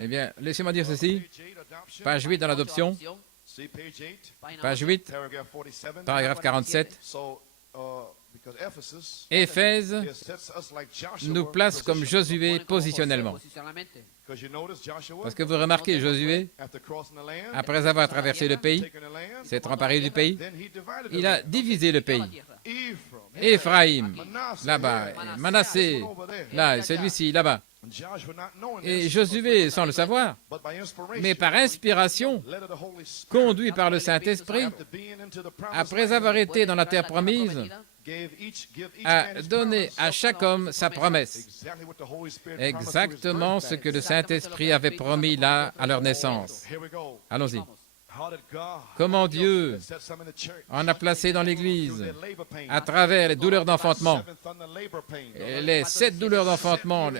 Eh bien, laissez-moi dire ceci. Page 8 dans l'adoption. Page 8, paragraphe 47. Éphèse nous place comme Josué positionnellement. Parce que vous remarquez, Josué, après avoir traversé le pays, s'être emparé du pays, il a divisé le pays. Éphraïm, là-bas, Manassé, là, celui-ci, là-bas. Et Josué, sans le savoir, mais par inspiration, conduit par le Saint-Esprit, après avoir été dans la terre promise, a donné à chaque homme sa promesse. Exactement ce que le Saint-Esprit avait promis là à leur naissance. Allons-y. Comment Dieu en a placé dans l'Église à travers les douleurs d'enfantement. Les 7 douleurs d'enfantement,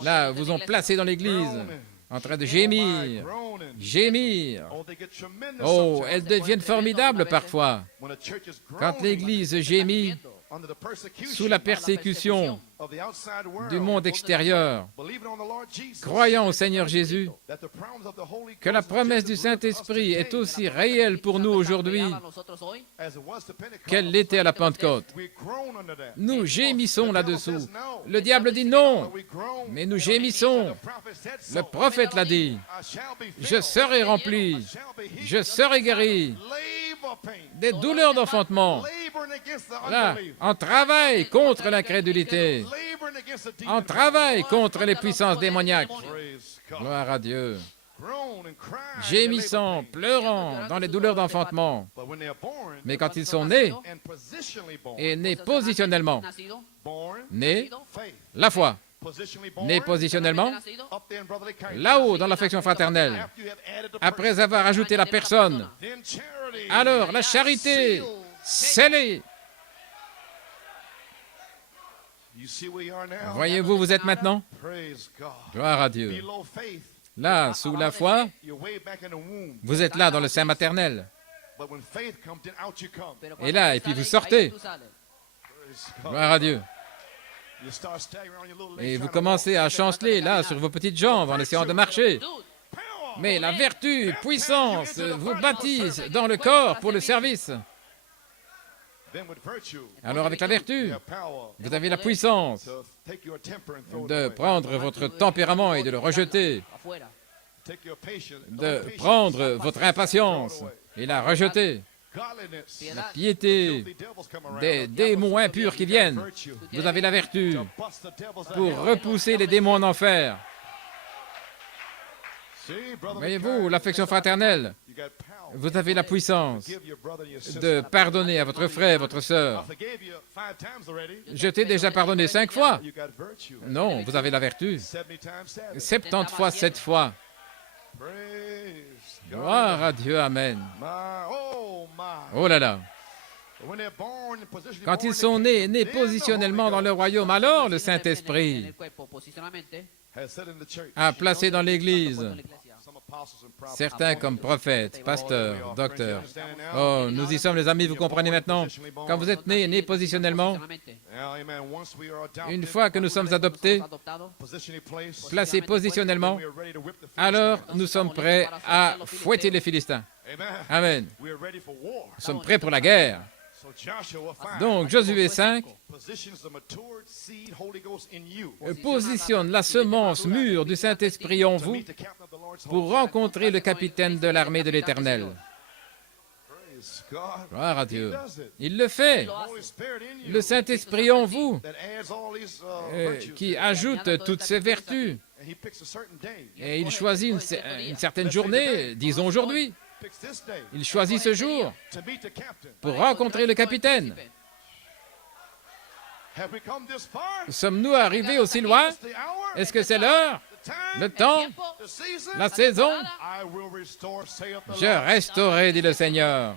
là, vous ont placé dans l'Église en train de gémir, gémir. Oh, elles deviennent formidables parfois. Quand l'Église gémit sous la persécution du monde extérieur, croyant au Seigneur Jésus, que la promesse du Saint-Esprit est aussi réelle pour nous aujourd'hui qu'elle l'était à la Pentecôte. Nous gémissons là-dessous. Le diable dit non, mais nous gémissons. Le prophète l'a dit. Je serai rempli, je serai guéri des douleurs d'enfantement. Là, en travail contre l'incrédulité, en travail contre les puissances démoniaques. Gloire à Dieu. Gémissant, pleurant dans les douleurs d'enfantement. Mais quand ils sont nés, et nés positionnellement, nés, la foi, nés positionnellement, là-haut dans l'affection fraternelle, après avoir ajouté la personne, alors la charité, scellée. Voyez-vous, vous êtes maintenant? Gloire à Dieu. Là, sous la foi, vous êtes là dans le sein maternel. Et là, et puis vous sortez. Gloire à Dieu. Et vous commencez à chanceler là sur vos petites jambes en essayant de marcher. Mais la vertu, puissance, vous baptise dans le corps pour le service. Alors avec la vertu, vous avez la puissance de prendre votre tempérament et de le rejeter, de prendre votre impatience et la rejeter. La piété des démons impurs qui viennent. Vous avez la vertu pour repousser les démons en enfer. Voyez-vous, l'affection fraternelle, vous avez la puissance de pardonner à votre frère, votre sœur. Je t'ai déjà pardonné 5 fois. Non, vous avez la vertu. 70 fois, 7 fois. Gloire à Dieu, Amen. Oh là là. Quand ils sont nés positionnellement dans le royaume, alors le Saint-Esprit a placé dans l'Église certains comme prophètes, pasteurs, docteurs. Oh, nous y sommes les amis, vous comprenez maintenant? Quand vous êtes nés positionnellement, une fois que nous sommes adoptés, placés positionnellement, alors nous sommes prêts à fouetter les Philistins. Amen. Nous sommes prêts pour la guerre. Donc, Josué 5 positionne la semence mûre du Saint-Esprit en vous pour rencontrer le capitaine de l'armée de l'Éternel. Praise God. Gloire à He Dieu. does it. Il le fait. The Holy Spirit in you Le Saint-Esprit en vous, that adds all these virtues. qui ajoute toutes ces vertus. And he picks a certain day. Et il choisit une certaine journée, disons aujourd'hui. Picks this day Il choisit ce jour to meet the captain. pour rencontrer le capitaine. Have we come this far? Sommes-nous arrivés aussi loin? It's the hour, Est-ce que c'est l'heure, the time, le temps, the season. la saison? I will restore, saith the Je Lord. restaurerai, dit le Seigneur.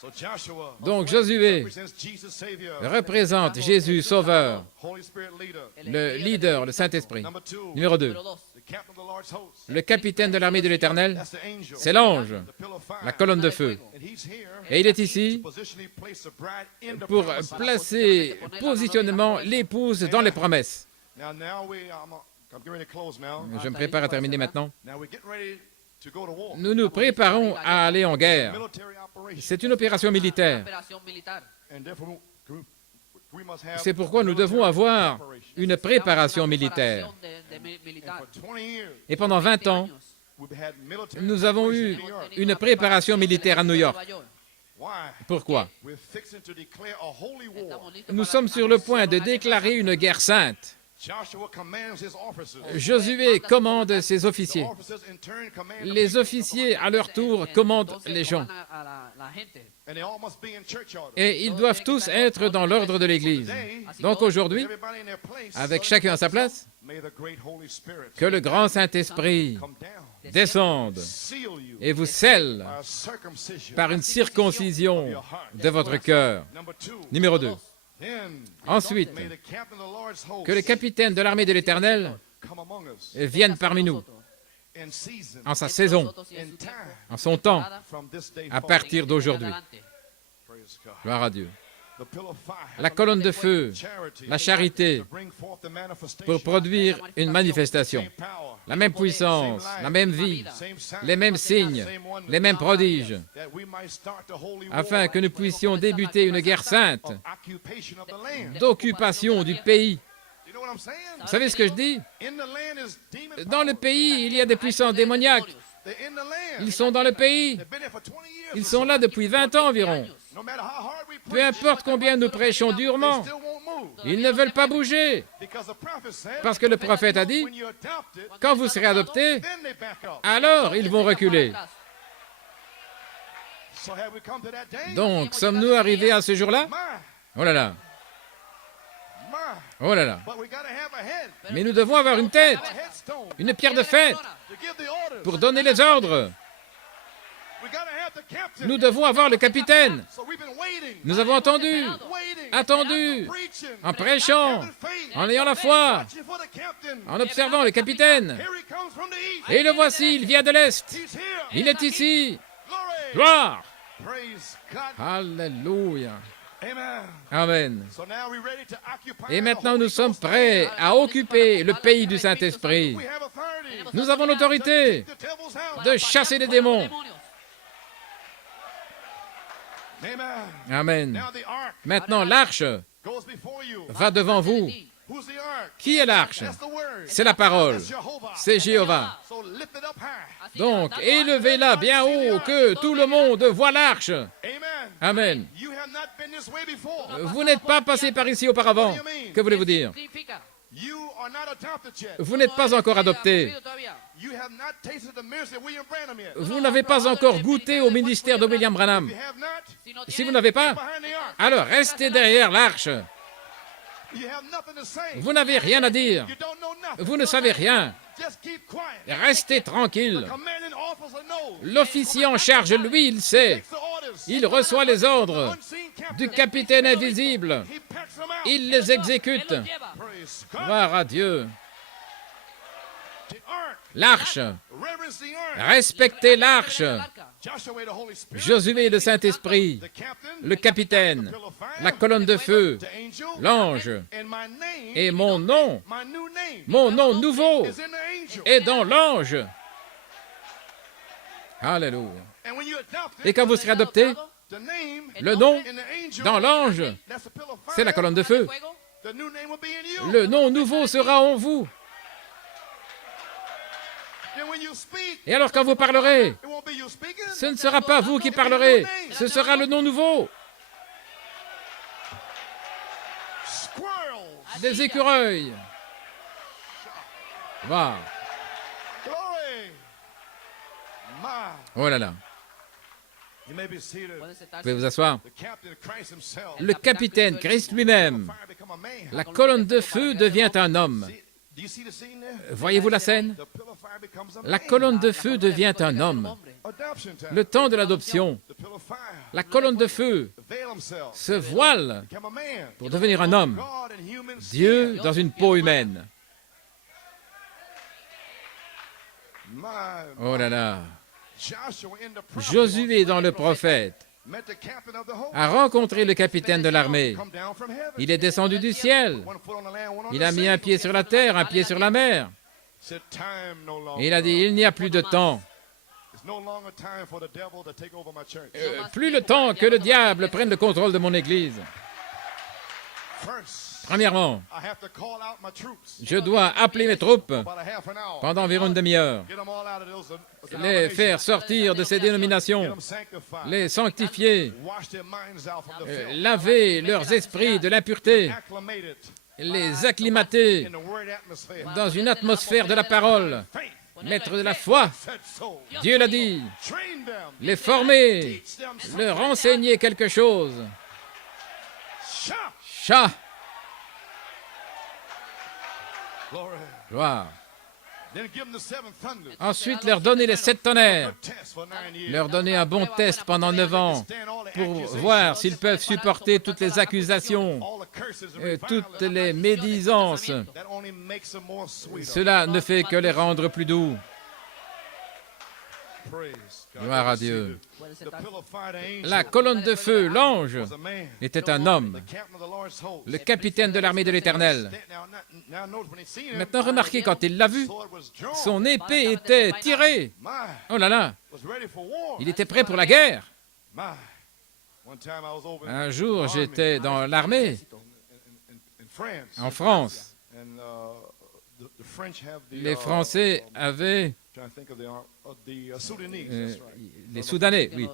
So Joshua Donc Josué represents Jesus Savior, représente Jésus Sauveur, Holy Spirit leader. le leader, le Saint-Esprit. Number 2, Numéro 2, the captain of the Lord's host. le capitaine de l'armée de l'Éternel, That's the angel. c'est l'ange, The pillar of fire. la colonne de feu. And he's here Et il est ici to positionally place the bride in the pour promised. placer positionnement l'épouse dans les promesses. Now I'm getting ready to close now. Je me prépare à terminer maintenant. Now we're getting ready to go to war. Nous nous préparons à aller en guerre. Military operation. C'est une opération militaire. And therefore we must have C'est pourquoi nous devons avoir une préparation militaire. And for 20 years Et pendant 20 ans, we've had military nous avons eu operation in New York. une préparation militaire à New York. Why? Pourquoi? We're fixing to declare a holy war. Nous sommes sur le point de déclarer une guerre sainte. Joshua commands his officers. Josué commande ses The officiers. officers in turn command the Les people. officiers, à leur tour, commandent les gens. And they all must be in church order. Et ils doivent tous être dans l'ordre de l'Église. Today, Donc aujourd'hui, everybody in their place, avec chacun à sa place, may the great Holy Spirit que le grand Saint-Esprit come down, descende seal you et vous scelle by a circumcision par une circoncision de votre cœur. Number 2. Numéro 2. Then Ensuite, may the captain of the Lord's host que le capitaine de l'armée de l'Éternel come among us vienne parmi nous in season, en sa saison, in time, en son temps, from this day à forward. partir d'aujourd'hui. Praise God. Gloire à Dieu. The pillar of fire, La colonne de feu, charity, la charité, to bring forth the manifestation, pour produire une manifestation. same power, La même puissance, la même vie, same sign, les mêmes signes, same wonder, les mêmes prodiges, that we might start the holy afin war que nous puissions débuter une guerre sainte of occupation of the land. d'occupation du pays. You know what I'm saying? Vous savez ce que je dis? In the land is demon Dans le powers. pays, il y a des puissances démoniaques. They're in the land. Ils sont dans le pays. They've been there for 20 years Ils or sont so. là depuis 20 ans environ. No matter how hard we Peu preach, importe combien nous prêchons they durement, still won't move. ils ne veulent pas bouger. Because the prophet said, Parce que le prophète a dit, when you're adopted, quand vous serez adoptés, then they back up. alors ils vont reculer. So have we come to that day? Donc, sommes-nous arrivés à ce jour-là? My, Oh là là, my. oh là là. But we gotta have a head, Mais nous devons avoir une tête, a headstone une pierre de fête, to give the orders. pour donner les ordres. We gotta have the captain. Nous devons avoir le capitaine. So we've been waiting, Nous avons attendu, waiting, preaching, en prêchant, having faith, en ayant la foi, watching for the captain. en observant le capitaine. Here he comes from the east. Et le voici, il vient de l'Est. He's here. Il est ici. Glory. Gloire. Praise God. Alléluia. Amen. Amen. So now we're ready to occupy Et the maintenant, Holy nous sommes Ghost prêts land. à occuper le pays du Saint-Esprit. We have authority Nous avons l'autorité to devil's house. de chasser les démons. Amen. Amen. Now the ark Maintenant, l'arche goes before you. va devant vous. Who's the ark? Qui est l'arche? That's the word. C'est la parole. That's Jehovah. C'est Jéhovah. So lift it up high. Donc, élevez-la bien haut, que tout le monde voit l'arche. Amen. Amen. You have not been this way before. Vous n'êtes pas passé par ici auparavant. Que voulez-vous dire? You are not adopted yet. Vous n'êtes pas encore adopté. You have not tasted the ministry of William Branham yet. Vous n'avez pas encore goûté au ministère de William Branham. If you have not, Si vous n'avez pas, behind the ark. alors restez derrière l'arche. You have nothing to say. Vous n'avez rien à dire. You don't know nothing. Vous ne savez rien. Just keep quiet. Restez tranquille. Commanding officer knows. L'officier en charge, lui, il sait. Takes the orders. Il reçoit les ordres Unseen captain. du capitaine invisible. He packs them out. Il les exécute. Praise God. Gloire à Dieu. The ark. L'arche. Reverence the ark. Respectez l'arche. Joshua, the Holy Spirit. Josué, le Saint-Esprit. The captain. Le capitaine. The pillar of fire. La colonne de feu. The angel. L'ange. And my name. Et mon nom, My new name. mon nom nouveau, Is in the angel. est dans l'ange. Alléluia. And when you adopt Et it, quand vous serez adopté, the name le nom in the angel. dans l'ange, That's the pillar of fire. c'est la colonne de feu. The new name will be in you. Le nom nouveau sera en vous. Et alors quand vous parlerez, ce ne sera pas vous qui parlerez, ce sera le nom nouveau. Des écureuils. Wow. Oh là là. Vous pouvez vous asseoir. Le capitaine Christ lui-même, la colonne de feu devient un homme. Voyez-vous la scène? La colonne de feu devient un homme. Le temps de l'adoption, la colonne de feu se voile pour devenir un homme. Dieu dans une peau humaine. Oh là là. Josué dans le prophète a rencontré le capitaine de l'armée. Il est descendu du ciel. Il a mis un pied sur la terre, un pied sur la mer. Et il a dit, il n'y a plus de temps. Plus le temps que le diable prenne le contrôle de mon Église. Premièrement, je dois appeler mes troupes pendant environ une demi-heure, les faire sortir de ces dénominations, les sanctifier, laver leurs esprits de l'impureté, les acclimater dans une atmosphère de la parole, mettre de la foi. Dieu l'a dit, les former, leur enseigner quelque chose. Chat. Gloire. Ensuite, leur donner les 7 tonnerres. Leur donner un bon test pendant 9 ans pour voir s'ils peuvent supporter toutes les accusations, toutes les médisances. Cela ne fait que les rendre plus doux. Gloire à Dieu. La colonne de feu, l'ange, était un homme, le capitaine de l'armée de l'Éternel. Maintenant, remarquez, quand il l'a vu, son épée était tirée. Oh là là, il était prêt pour la guerre. Un jour, j'étais dans l'armée, en France. Les Français avaient... les Soudanais, oui,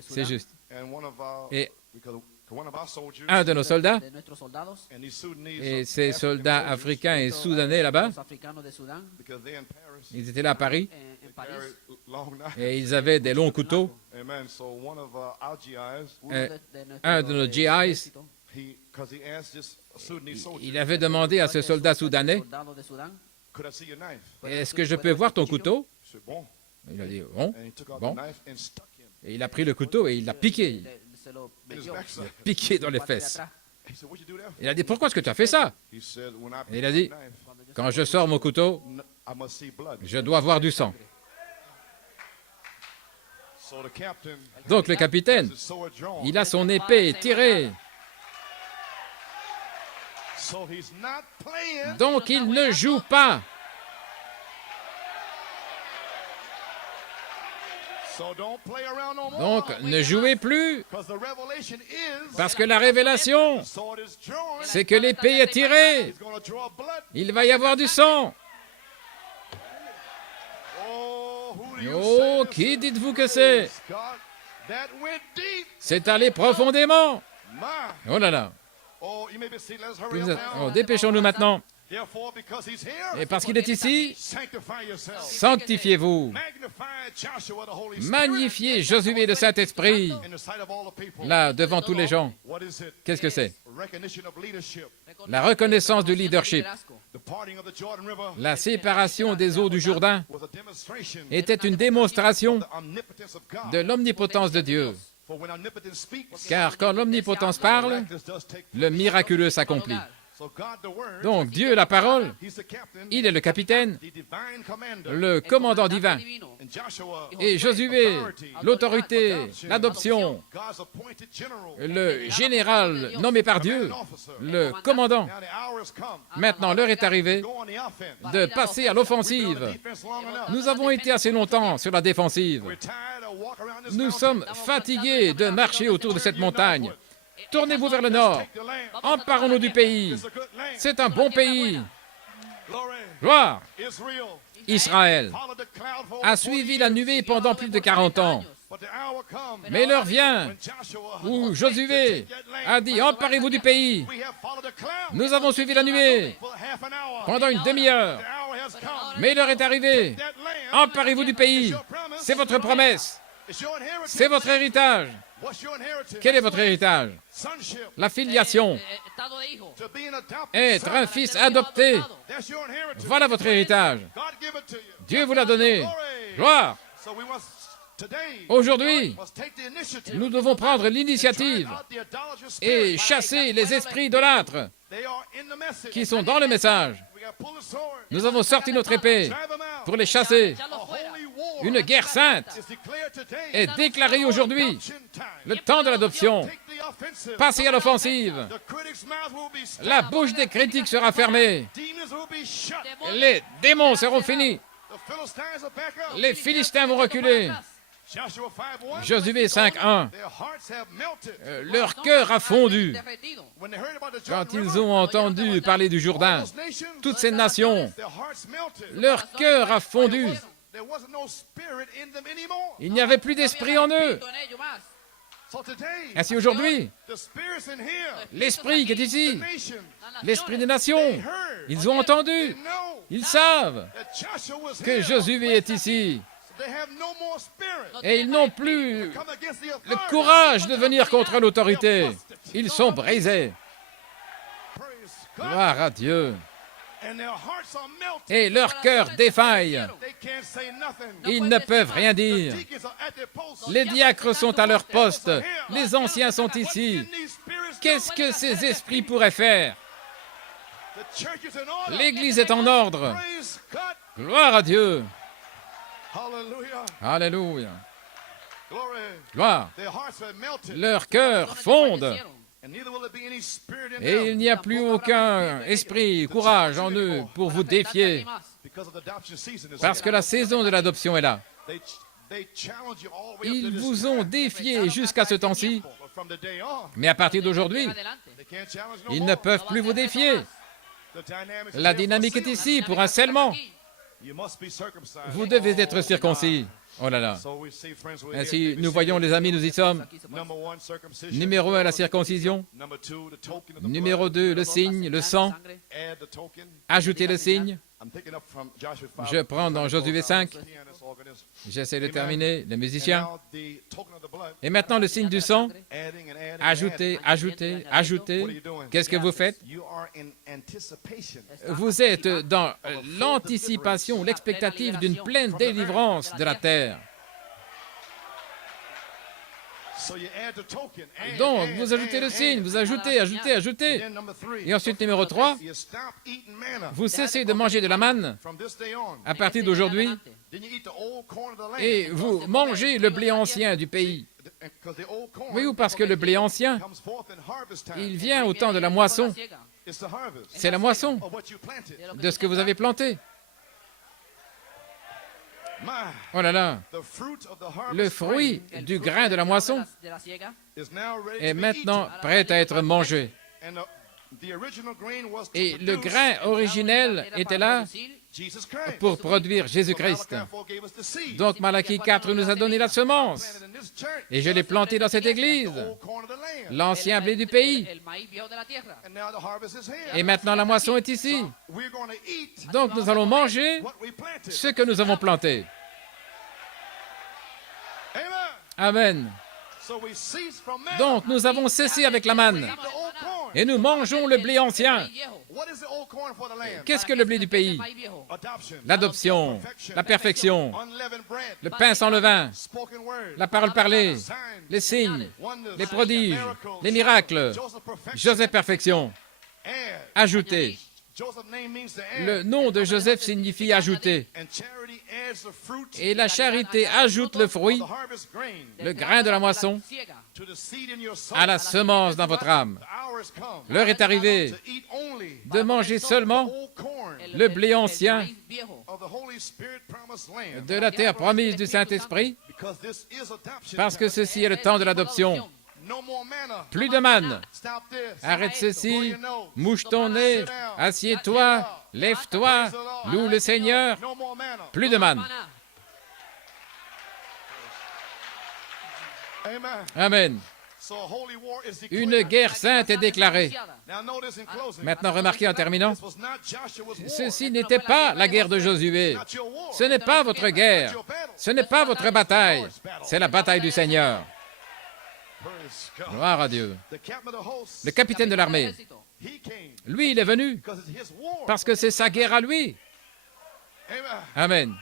c'est juste. Et un de nos soldats, et ces soldats africains et soudanais là-bas, ils étaient là à Paris, et ils avaient des longs couteaux. Un de nos GIs, il avait demandé à ce soldat soudanais, « Est-ce que je peux voir ton couteau ?» Il a dit, bon, bon. Et il a pris le couteau et il l'a piqué. Il l'a piqué dans les fesses. Il a dit, pourquoi est-ce que tu as fait ça? Et il a dit, quand je sors mon couteau, je dois voir du sang. Donc le capitaine, il a son épée tirée. Donc il ne joue pas. Donc ne jouez plus, parce que la révélation, c'est que l'épée est tirée. Il va y avoir du sang. Oh, qui dites-vous que c'est? C'est allé profondément. Oh là là. Oh, dépêchons-nous maintenant. Et parce qu'il est ici, sanctifiez-vous. Magnifiez Josué le Saint-Esprit, là, devant tous les gens. Qu'est-ce que c'est? La reconnaissance du leadership. La séparation des eaux du Jourdain était une démonstration de l'omnipotence de Dieu. Car quand l'omnipotence parle, le miraculeux s'accomplit. Donc Dieu, la parole, il est le capitaine, le commandant divin. Et Josué, l'autorité, l'adoption, le général nommé par Dieu, le commandant. Maintenant, l'heure est arrivée de passer à l'offensive. Nous avons été assez longtemps sur la défensive. Nous sommes fatigués de marcher autour de cette montagne. Tournez-vous vers le nord. Emparons-nous du pays. C'est un bon pays. Gloire. Israël a suivi la nuée pendant plus de 40 ans. Mais l'heure vient où Josué a dit « Emparez-vous du pays ». Nous avons suivi la nuée pendant une demi-heure. Mais l'heure est arrivée. Emparez-vous du pays. C'est votre promesse. C'est votre héritage. Quel est votre héritage? La filiation. Être un fils adopté. Voilà votre héritage. Dieu vous l'a donné. Gloire. Aujourd'hui, nous devons prendre l'initiative et chasser les esprits idolâtres qui sont dans le message. Nous avons sorti notre épée pour les chasser. Une guerre sainte est déclarée aujourd'hui. Le temps de l'adoption. Passez à l'offensive. La bouche des critiques sera fermée. Les démons seront finis. Les Philistins vont reculer. Josué 5.1. Leur cœur a fondu quand ils ont entendu parler du Jourdain. Toutes ces nations, leur cœur a fondu. Il n'y avait plus d'esprit en eux. Ainsi aujourd'hui, l'esprit qui est ici, l'esprit des nations, ils ont entendu, ils savent que Josué est ici. Et ils n'ont plus le courage de venir contre l'autorité. Ils sont brisés. Gloire à Dieu. Et leur cœur défaille. Ils ne peuvent rien dire. Les diacres sont à leur poste. Les anciens sont ici. Qu'est-ce que ces esprits pourraient faire? L'Église est en ordre. Gloire à Dieu. Alléluia. Gloire. Leur cœur fonde. Et il n'y a plus aucun esprit, courage en eux pour vous défier. Parce que la saison de l'adoption est là. Ils vous ont défié jusqu'à ce temps-ci. Mais à partir d'aujourd'hui, ils ne peuvent plus vous défier. La dynamique est ici pour un scellement. Vous devez être circoncis. Oh là là. Ainsi, nous voyons les amis, nous y sommes. Numéro 1, la circoncision. Numéro 2, le signe, le sang. Ajoutez le signe. Je prends dans Josué 5. J'essaie de terminer, les musiciens. Et maintenant, le signe du sang. Ajoutez, ajoutez, ajoutez. Qu'est-ce que vous faites? Vous êtes dans l'anticipation, l'expectative d'une pleine délivrance de la terre. Donc, vous ajoutez le signe, vous ajoutez, ajoutez, ajoutez. Et ensuite, numéro 3, vous cessez de manger de la manne à partir d'aujourd'hui et vous mangez le blé ancien du pays. Oui, parce que le blé ancien, il vient au temps de la moisson. C'est la moisson de ce que vous avez planté. Oh là là, le fruit du grain de la moisson est maintenant prêt à être mangé. Et le grain originel était là pour produire Jésus-Christ. Donc Malachie 4 nous a donné la semence. Et je l'ai planté dans cette église, l'ancien blé du pays. Et maintenant la moisson est ici. Donc nous allons manger ce que nous avons planté. Amen. Donc nous avons cessé avec la manne. Et nous mangeons le blé ancien. Qu'est-ce que le blé du pays? L'adoption, la perfection, le pain sans levain, la parole parlée, les signes, les prodiges, les miracles, Joseph perfection. Ajouter. Le nom de Joseph signifie ajouter. Et la charité ajoute le fruit, le grain de la moisson, à la semence dans votre âme. L'heure est arrivée de manger seulement le blé ancien de la terre promise du Saint-Esprit, parce que ceci est le temps de l'adoption. Plus de manne. Arrête ceci, mouche ton nez, assieds-toi, lève-toi, loue le Seigneur. Plus de manne. Amen. Une guerre sainte est déclarée. Maintenant, remarquez en terminant, ceci n'était pas la guerre de Josué. Ce n'est pas votre guerre. Ce n'est pas votre bataille. C'est la bataille du Seigneur. Gloire à Dieu. Le capitaine de l'armée, lui, il est venu parce que c'est sa guerre à lui. Amen.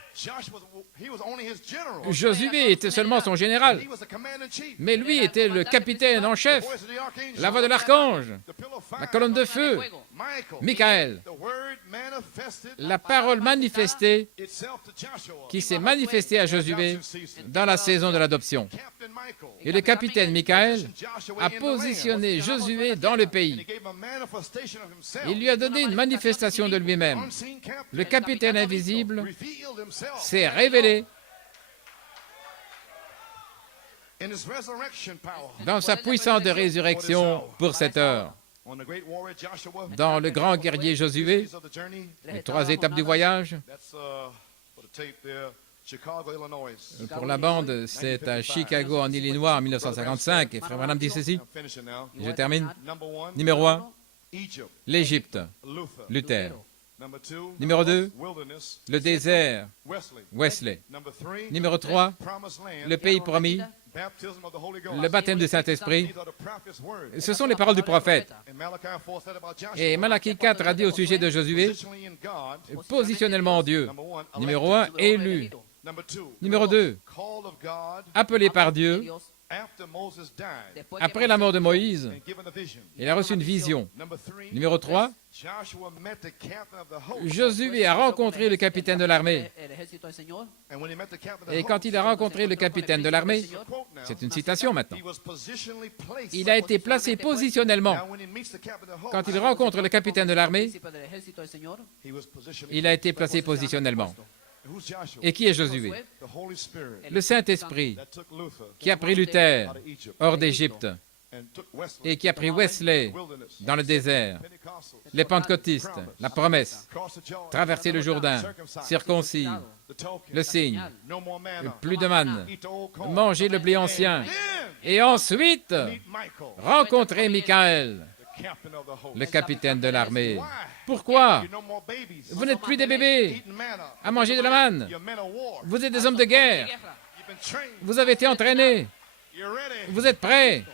Josué était seulement son général, mais lui était le capitaine en chef, la voix de l'archange, la colonne de feu, Michael, la parole manifestée qui s'est manifestée à Josué dans la saison de l'adoption. Et le capitaine Michael a positionné Josué dans le pays. Il lui a donné une manifestation de lui-même. Le capitaine invisible s'est révélé dans sa puissance de résurrection pour cette heure. Dans le grand guerrier Josué, les 3 étapes du voyage, pour la bande, c'est à Chicago, en Illinois, en 1955. Et Frère Branham dit ceci, je termine. Numéro 1, l'Égypte, Luther. Numéro 2, le désert, Wesley. Numéro 3, le pays promis, le baptême du Saint-Esprit. Ce sont les paroles du prophète. Et Malachie 4 a dit au sujet de Josué, positionnellement en Dieu. Numéro 1, élu. Numéro 2, appelé par Dieu. Après la mort de Moïse, il a reçu une vision. Numéro 3, Josué a rencontré le capitaine de l'armée. Et quand il a rencontré le capitaine de l'armée, c'est une citation maintenant, il a été placé positionnellement. Quand il rencontre le capitaine de l'armée, il a été placé positionnellement. Et qui est Josué? Le Saint-Esprit qui a pris Luther hors d'Égypte et qui a pris Wesley dans le désert, les pentecôtistes, la promesse, traverser le Jourdain, circoncis, le signe, plus de manne, manger le blé ancien, et ensuite rencontrer Michael, le capitaine de l'armée. Pourquoi? Vous n'êtes plus des bébés à manger de la manne. Vous êtes des hommes de guerre. Vous avez été entraînés. Vous êtes prêts.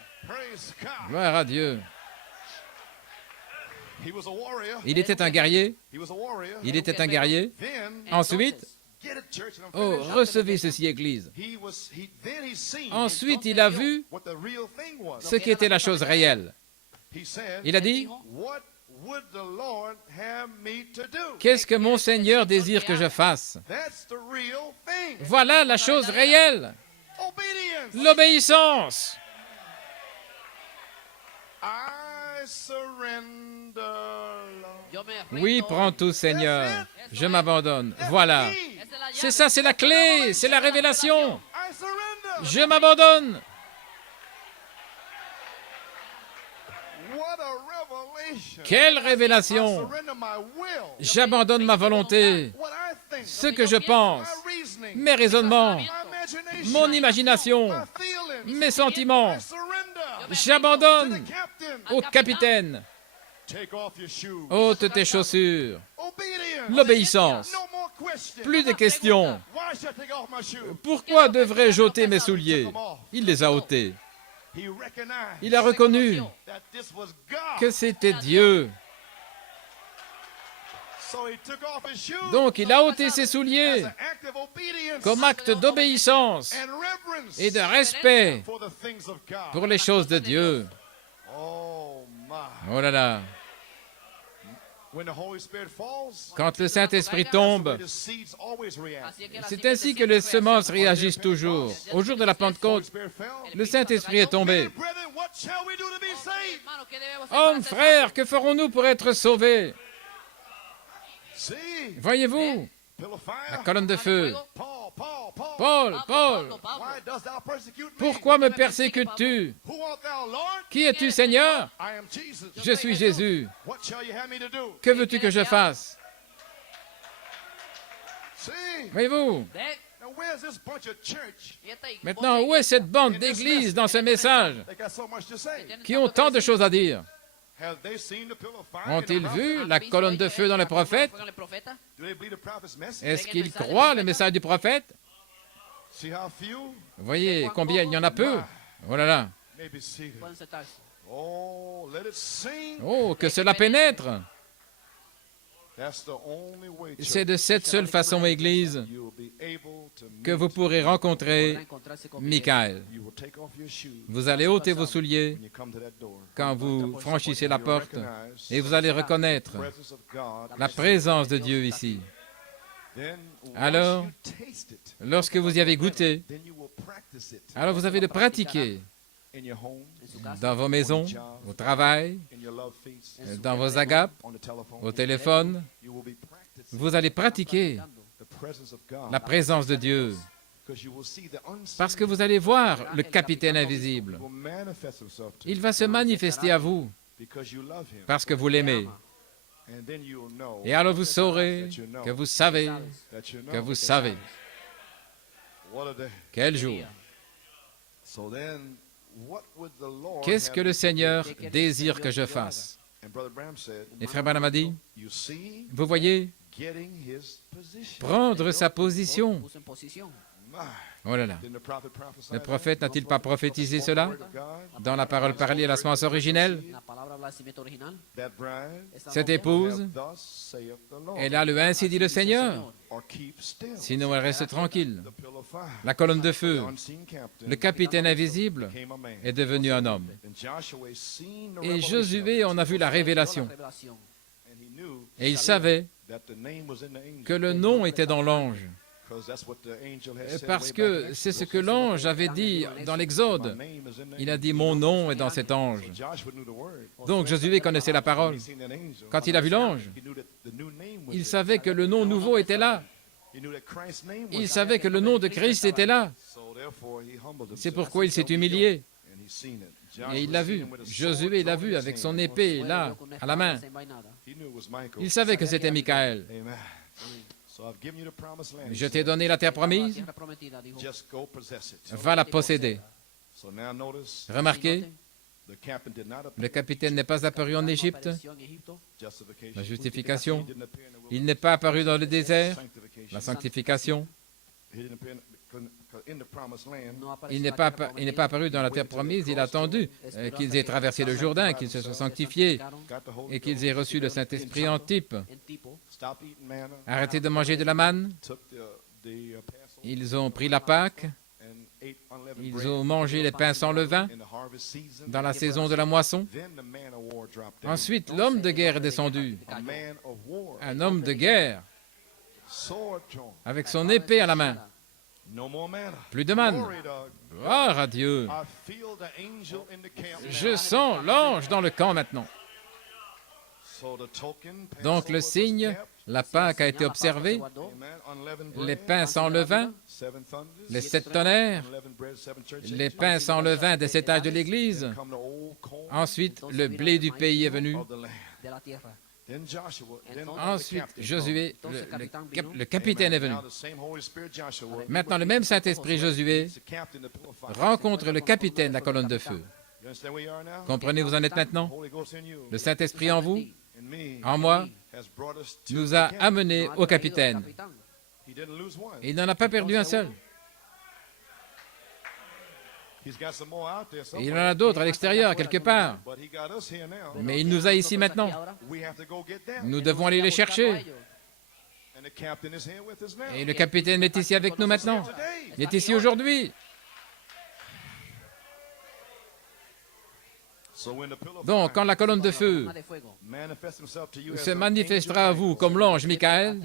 Gloire à Dieu. Il était un guerrier. Il était un guerrier. Ensuite, oh, recevez ceci, Église. Ensuite, il a vu ce qui était la chose réelle. Il a dit, qu'est-ce que mon Seigneur désire que je fasse? Voilà la chose réelle. L'obéissance. Oui, prends tout, Seigneur. Je m'abandonne. Voilà. C'est ça, c'est la clé, c'est la révélation. Je m'abandonne. Quelle révélation! J'abandonne ma volonté, ce que je pense, mes raisonnements, mon imagination, mes sentiments. J'abandonne au capitaine. Ôte tes chaussures. L'obéissance. Plus de questions. Pourquoi devrais-je ôter mes souliers? Il les a ôtés. Il a reconnu que c'était Dieu. Donc il a ôté ses souliers comme acte d'obéissance et de respect pour les choses de Dieu. Oh là là! Quand le Saint-Esprit tombe, c'est ainsi que les semences réagissent toujours. Au jour de la Pentecôte, le Saint-Esprit est tombé. Hommes, frères, que ferons-nous pour être sauvés? Voyez-vous, la colonne de feu. Paul, Paul, why dost thou persecute me? pourquoi me persécutes-tu? Who art thou, Lord? Qui es-tu, Seigneur? I am Jesus. Je suis Jésus. What shall you have me to do? Que veux-tu que je fasse? See? Voyez-vous? Now where's this bunch of church? Maintenant, où est cette bande d'églises dans ce message They got so much to say. qui ont tant de choses à dire? Have they seen the pillar of fire? Ont-ils vu la colonne de feu dans le prophète? Do they believe the prophet's message? Est-ce qu'ils croient le message du prophète? See how few? Voyez combien il y en a peu. Oh là là. Maybe seated. Oh, let it sing. Oh, que cela pénètre. That's the only way, church, C'est de cette seule façon, Église, you will be able to que meet. vous pourrez rencontrer Michael. You will take off your shoes Vous allez ôter vos souliers when you come to that door. quand vous franchissez la porte Recognize et vous allez reconnaître the presence of God. la présence de Dieu ici. Then, once Alors, you taste it, lorsque vous y avez goûté, then you will practice it alors vous avez le pratiquer in your home, dans vos maisons, au travail, in your love feasts, dans vos agapes, on the telephone. au téléphone. You will be practicing Vous allez pratiquer the presence of God la présence de Dieu because you will see the unseen. parce que vous allez voir le capitaine invisible. Will manifest himself to Il you va se manifester à vous because you love him. parce que vous l'aimez. And then you'll know Et alors vous saurez que vous savez, that you know. que vous savez. What a day. Quel jour! So then, what would the Lord Qu'est-ce que have le you do? Seigneur désire que je fasse? And Brother Branham said, Et Frère Branham a dit, you see, vous voyez, getting his position. prendre sa position. My, Oh là là! didn't the prophet prophesy Le that? prophète n'a-t-il pas prophétisé cela Word of God, dans la parole parlée à la semence originelle? that bride, Cette épouse, have thus saith the Lord, elle a le ainsi dit le Seigneur, or keep still. sinon elle reste tranquille. The pillar of fire, La colonne de feu, the unseen captain, le capitaine invisible, became a man. est devenu un homme. And Joshua seen the Et revelation, Josué en a vu la révélation. and he knew Et il savait that the name was in the angel, que le nom était dans l'ange. 'cause that's what the angel had said Parce way back que in c'est ce Exodus. que l'ange avait dit dans l'Exode. My name is in the Il a angel. dit, mon nom est dans cet ange. Joshua knew the word. Donc Josué connaissait la parole. He seen that angel. Quand il a vu l'ange, He knew that the new name was il there. savait que le nom nouveau était là. He knew that Christ's name was Il there. savait que le nom de Christ était là. So therefore he humbled C'est himself. pourquoi il s'est humilié. And he seen it. Et il l'a vu. Josué l'a vu avec son épée là, à la main. He knew it was Michael. Il savait que c'était Michael. Amen. So I've given you the promised land. Je t'ai donné la terre promise, Just go possess it. va la posséder. So now notice Remarquez, the captain did not appear. le capitaine n'est pas apparu en Égypte, Justification. la justification. He didn't appear in the wilderness. Il n'est pas apparu dans le désert, Sanctification. la sanctification. He didn't appear in the promised land. Il n'est pas apparu dans la terre promise, il a attendu qu'ils aient traversé le Jourdain, qu'ils se soient sanctifiés Got the Holy et qu'ils Ghost. aient reçu le Saint-Esprit en type. Stop eating manna. Arrêtez de manger de la manne. Took the Passover Ils ont pris la Pâque, and ate unleavened ils bread ont mangé les pains sans levain in the harvest season. dans la saison de la moisson. Then the man of war dropped down. Ensuite, l'homme de guerre est descendu, A man of war. un homme de guerre, Sword drawn. avec son épée à la main. No more manna. Plus de manne. Glory to God. Gloire à Dieu. I feel the angel in the camp now. Je sens l'ange dans le camp maintenant. So the token, Donc Passover le was signe, kept. la Pâque a été observée, Amen. Unleavened les bread, pains sans levain, seven thunders. les 7 tonnerres, Unleavened bread, seven church les ages. pains sans levain des 7 âges de l'Église. Come the old corn Ensuite, le blé du pays est venu. of the land. Then Joshua, then the Ensuite, captain Josué, come. le capitaine est venu. Now the same Holy Spirit Joshua Maintenant, le même Saint-Esprit Josué is the captain of the pillar of fire. rencontre le capitaine de la colonne de feu. You understand where you are now? Comprenez où vous en êtes maintenant? Holy Ghost in you Le Saint-Esprit en vous, and me en moi, has brought us to nous the a captain. amenés au capitaine. He didn't lose one. Et il n'en a pas perdu un seul. He's got some more out there Et il en somewhere. a d'autres à l'extérieur, quelque part. But he got us here now. Mais il nous a ici maintenant. We have to go get them. Nous devons aller les chercher. And the captain is here with us now. Et le capitaine est ici avec nous maintenant. Il est ici aujourd'hui. So when the pillar of Donc, quand fire la colonne de feu manifests himself to you as se an manifestera à angel, vous comme l'ange Michael,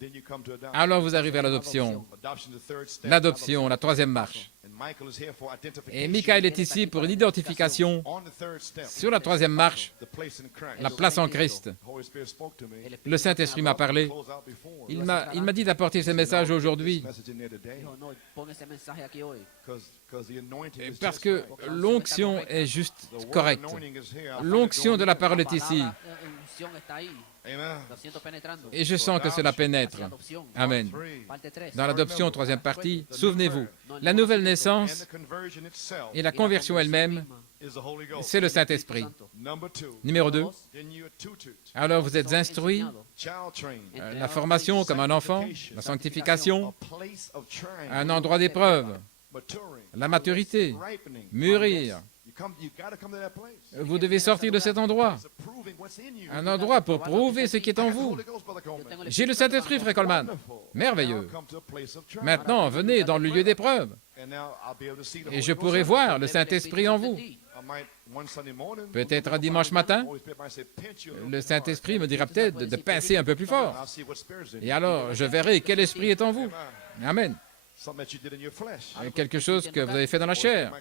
then you come to adoption. alors vous arrivez à l'adoption. Adoption, the third step. L'adoption, la troisième marche. And Et Michael est ici pour une identification sur la troisième marche, la place en Christ. Le Saint-Esprit m'a parlé. Il m'a dit d'apporter ce message aujourd'hui parce que l'onction est juste correcte. L'onction de la parole est ici. Et je sens que cela pénètre. Amen. Dans l'adoption, troisième partie, souvenez-vous, la nouvelle naissance et la conversion elle-même, c'est le Saint-Esprit. Numéro 2, alors vous êtes instruits, la formation comme un enfant, la sanctification, un endroit d'épreuve, la maturité, mûrir. Vous devez sortir de cet endroit. Un endroit pour prouver ce qui est en vous. J'ai le Saint-Esprit, Frère Coleman. Merveilleux. Maintenant, venez dans le lieu d'épreuve. Et je pourrai voir le Saint-Esprit en vous. Peut-être un dimanche matin, le Saint-Esprit me dira peut-être de pincer un peu plus fort. Et alors, je verrai quel esprit est en vous. Amen. Quelque chose que vous avez fait dans la chair.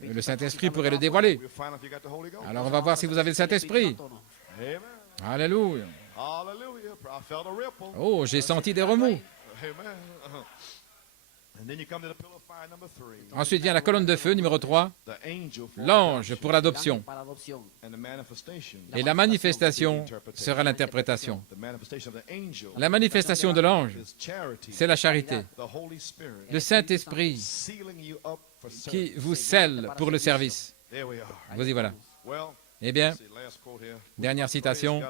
Le Saint-Esprit pourrait le dévoiler. Alors on va voir si vous avez le Saint-Esprit. Alléluia. Oh, j'ai senti des remous. Ensuite vient la colonne de feu, numéro 3, l'ange pour l'adoption. Et la manifestation sera l'interprétation. La manifestation de l'ange, c'est la charité. Le Saint-Esprit qui vous scelle pour le service. Vous y voilà. Eh bien, dernière citation,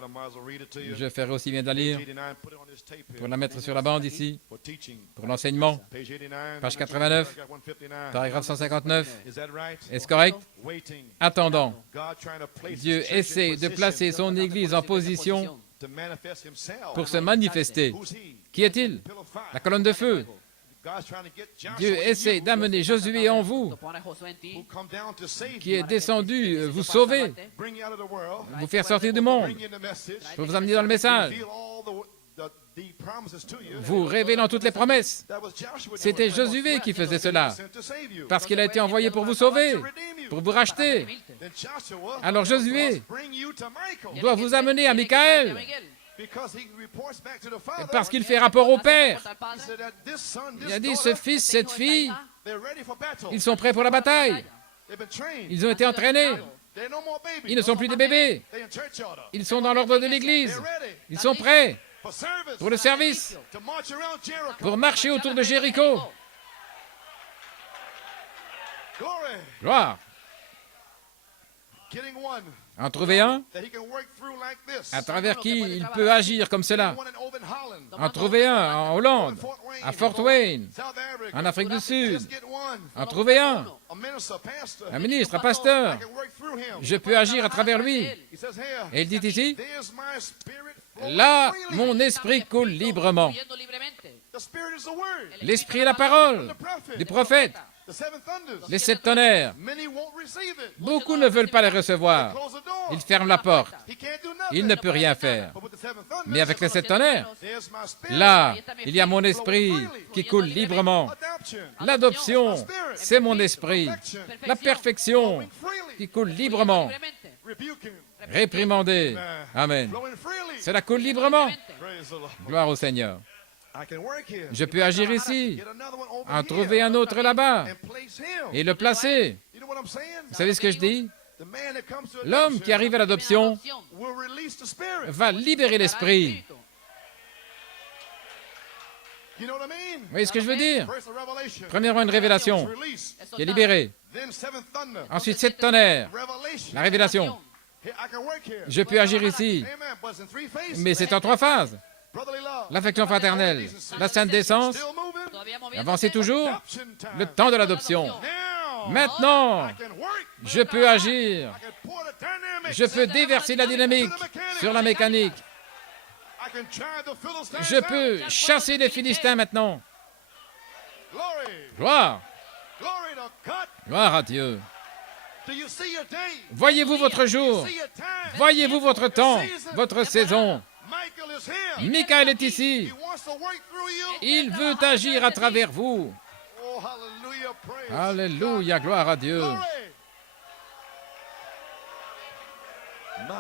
je ferai aussi bien de la lire, pour la mettre sur la bande ici, pour l'enseignement, page 89, paragraphe 159, est-ce correct? Attendant, Dieu essaie de placer son Église en position pour se manifester. Qui est-il? La colonne de feu. Dieu essaie d'amener Josué en vous, qui est descendu vous sauver, vous faire sortir du monde, pour vous amener dans le message, vous révélant toutes les promesses. C'était Josué qui faisait cela, parce qu'il a été envoyé pour vous sauver, pour vous racheter. Alors Josué doit vous amener à Michael, parce qu'il fait rapport au Père. Il a dit, ce fils, cette fille, ils sont prêts pour la bataille. Ils ont été entraînés. Ils ne sont plus des bébés. Ils sont dans l'ordre de l'Église. Ils sont prêts pour le service, pour marcher autour de Jéricho. Gloire. En trouver un à travers qui il peut agir comme cela. En trouver un en Hollande, à Fort Wayne, en Afrique du Sud. En trouver un ministre, un pasteur. Je peux agir à travers lui. Et il dit ici, là, mon esprit coule librement. L'esprit est la parole du prophète. Les 7 tonnerres. Beaucoup ne veulent pas les recevoir. Ils ferment la porte. Il ne peut rien faire. Mais avec les 7 tonnerres, là, il y a mon esprit qui coule librement. L'adoption, c'est mon esprit. La perfection qui coule librement. Réprimandé. Amen. Cela coule librement. Gloire au Seigneur. Je peux agir ici, en trouver un autre là-bas, et le placer. Vous savez ce que je dis? L'homme qui arrive à l'adoption va libérer l'esprit. Vous voyez ce que je veux dire? Premièrement, une révélation qui est libérée. Ensuite, 7 tonnerres, la révélation. Je peux agir ici, mais c'est en 3 phases. L'affection fraternelle, la sainte décence, avancez toujours, le temps de l'adoption. Maintenant, je peux agir, je peux déverser la dynamique sur la mécanique, je peux chasser les Philistins maintenant. Gloire, gloire à Dieu. Voyez-vous votre jour, voyez-vous votre temps, votre saison. Michael est ici. Il veut agir à travers vous. Oh, hallelujah, praise Alléluia, gloire à Dieu. God. My.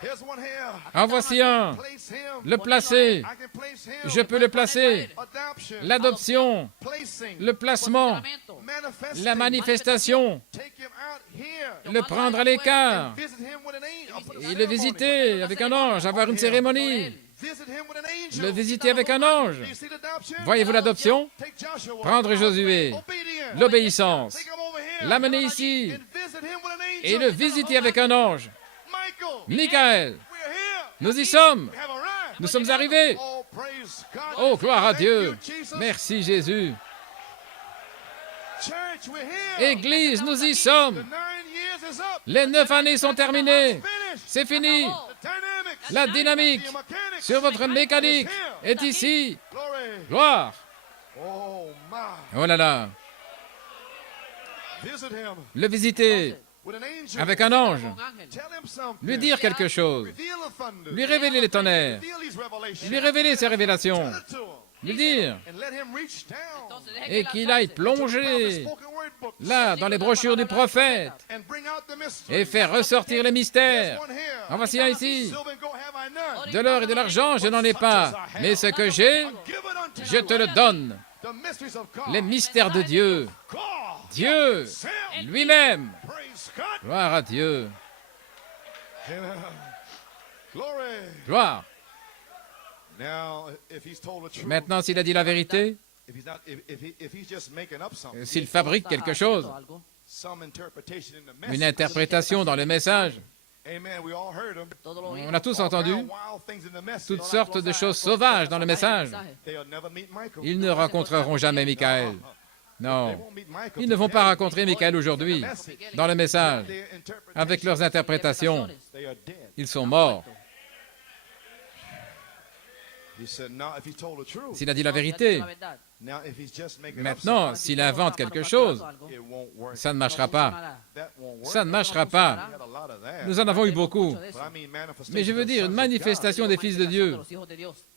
Here's one here. En voici un. Place him. Le placer. I can place him. Je peux le placer. Adoption. L'adoption. Placing. Le placement. Manifesting. La manifestation. Take him out here. Le prendre à l'écart. Visit him with an angel. Et le visiter avec un ange. Avoir une cérémonie. Visit him with an angel. Le visiter avec un ange. Do you see l'adoption? Voyez-vous l'adoption? Take Joshua. Prendre Josué. Obedience. L'obéissance. Take him over here. L'amener ici. And visit him with an angel. Et le visiter avec un ange. Michael. Michael. We're here. Nous y sommes. We have arrived. Nous sommes arrivés. Oh, praise God. Oh, gloire à Thank Dieu. you, Jesus. Merci Jésus. Church, we're here. Église, nous y The sommes. 9 years is up. Les 9 années sont terminées. Finished. C'est fini. The dynamics. La dynamique The mechanics. sur votre mécanique is here. est ici. Glory. Gloire. Oh, my. Oh là là. Visit him Le visiter with an angel. avec un ange. Tell him something. Lui dire quelque chose. Reveal the thunder. Lui révéler les tonnerres. Reveal these revelations. Lui révéler ses révélations. Tell it to him. Lui dire. And let him reach down. Et qu'il aille plonger Spoken word books. là dans les brochures du prophète And bring out the mystery. et faire ressortir les mystères. One here. En voici un ici. Silver and gold have I none. De l'or et de l'argent, je n'en ai pas. Mais ce que j'ai, Give it unto je you. te le donne. The mysteries of God. Les mystères de Dieu. God. Dieu Sam. lui-même. Praise God. Gloire à Dieu. Glory. Gloire. Now, if he's told the truth, Maintenant, s'il a dit la vérité, if he's not, if he's just making up something, s'il fabrique quelque chose, some interpretation in the une message. interprétation dans le message, Amen. We all heard him. on a tous entendu Wild things in the message. toutes sortes de choses sauvages dans le message. They'll never meet Michael. Ils ne rencontreront jamais Michael. They Non, won't meet Michael ils ne vont pas rencontrer Michael aujourd'hui dans le message. Their interpretation, Avec leurs interprétations, they are dead. ils sont morts. He said, now, if he told the truth, S'il a dit la vérité, now if he's just making up maintenant, s'il invente quelque chose, something, it won't work. ça ne marchera pas. That won't work. Ça ne marchera pas. We had a lot of that. Nous en avons eu beaucoup. But I mean manifestation Mais je veux of dire, sons une of God. manifestation des fils de Dieu.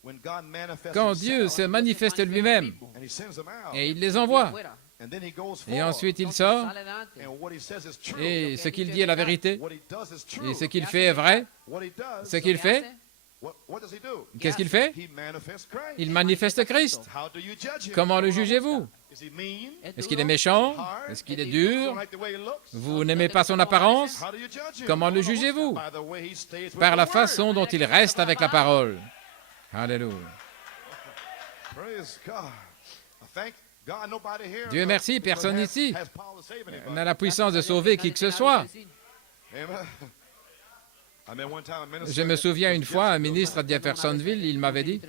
When God manifests Quand himself, Dieu se manifeste lui-même and he sends them out, et il les envoie, and then he goes et forward, ensuite il sort, and what he says is true. et ce qu'il dit est la vérité, What he does is true. et ce qu'il fait est vrai. What he does, Ce qu'il fait, what does he do? qu'est-ce qu'il fait? He manifests Christ. Il manifeste Christ. How do you judge him? Comment le jugez-vous? Is he mean? Est-ce qu'il est méchant? Hard? Est-ce qu'il est You dur? don't like the way he looks? Vous n'aimez pas son apparence? How do you judge him? Comment le jugez-vous? By the way he stays with Par the la word. façon dont il reste avec la parole. Alléluia. Praise God. Thank God, nobody here Dieu merci, personne ici has power to save anybody. n'a la puissance de sauver qui que ce soit. Amen. I mean, one time a minister Je me souviens une fois, un ministre à Jeffersonville, il m'avait dit,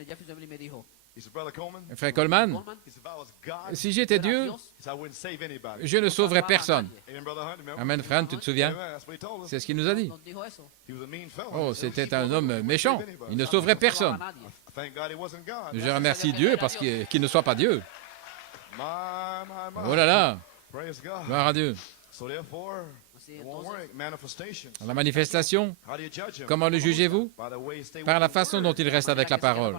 he said, Brother Coleman, Frère Coleman, he said, if I was God, si j'étais Dieu, he said, I wouldn't save anybody. je ne sauverais personne. Amen, Brother Hunt, remember? Amen, Fran, tu te souviens? Amen, that's what he told us. C'est ce qu'il nous a dit. He was a mean fellow. Oh, He said, c'était un homme méchant. Il ne sauverait personne. Thank God he wasn't God. Je remercie Dieu parce qu'il ne soit pas Dieu. My, my. Oh là là, Praise God. gloire à Dieu. So therefore, it won't work. Manifestations. La manifestation, How do you judge him? comment le jugez-vous? By the way he stayed Par with la the façon word. dont il reste avec la parole.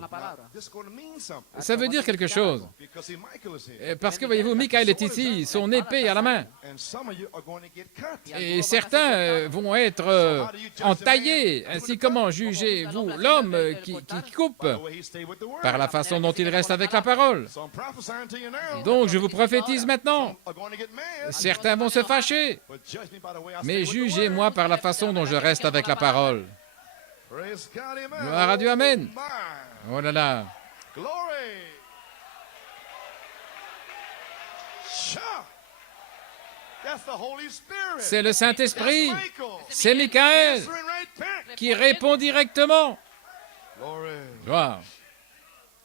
This is going to mean something. Ça veut dire quelque chose. Because see, Michael is here. Parce que voyez-vous, Michael est ici, son épée à la main. And some of you are going to get cut. Et certains vont être entaillés. Ainsi, comment jugez-vous l'homme qui coupe? By the way he stayed with the word. Par la façon dont il reste avec la parole. So I'm prophesying to you now. Donc, je vous prophétise maintenant. Are going to get mad. Certains vont se fâcher. But judge me by the way I Mais stay with the jugez-moi word. par la façon dont je reste avec la parole. Praise God, amen. Gloire à Dieu, amen. Oh, my. Oh là là. Glory. Sha. That's the Holy Spirit. C'est le Saint-Esprit. That's Michael. C'est Michael Answering right back. qui répond directement. Glory. Gloire.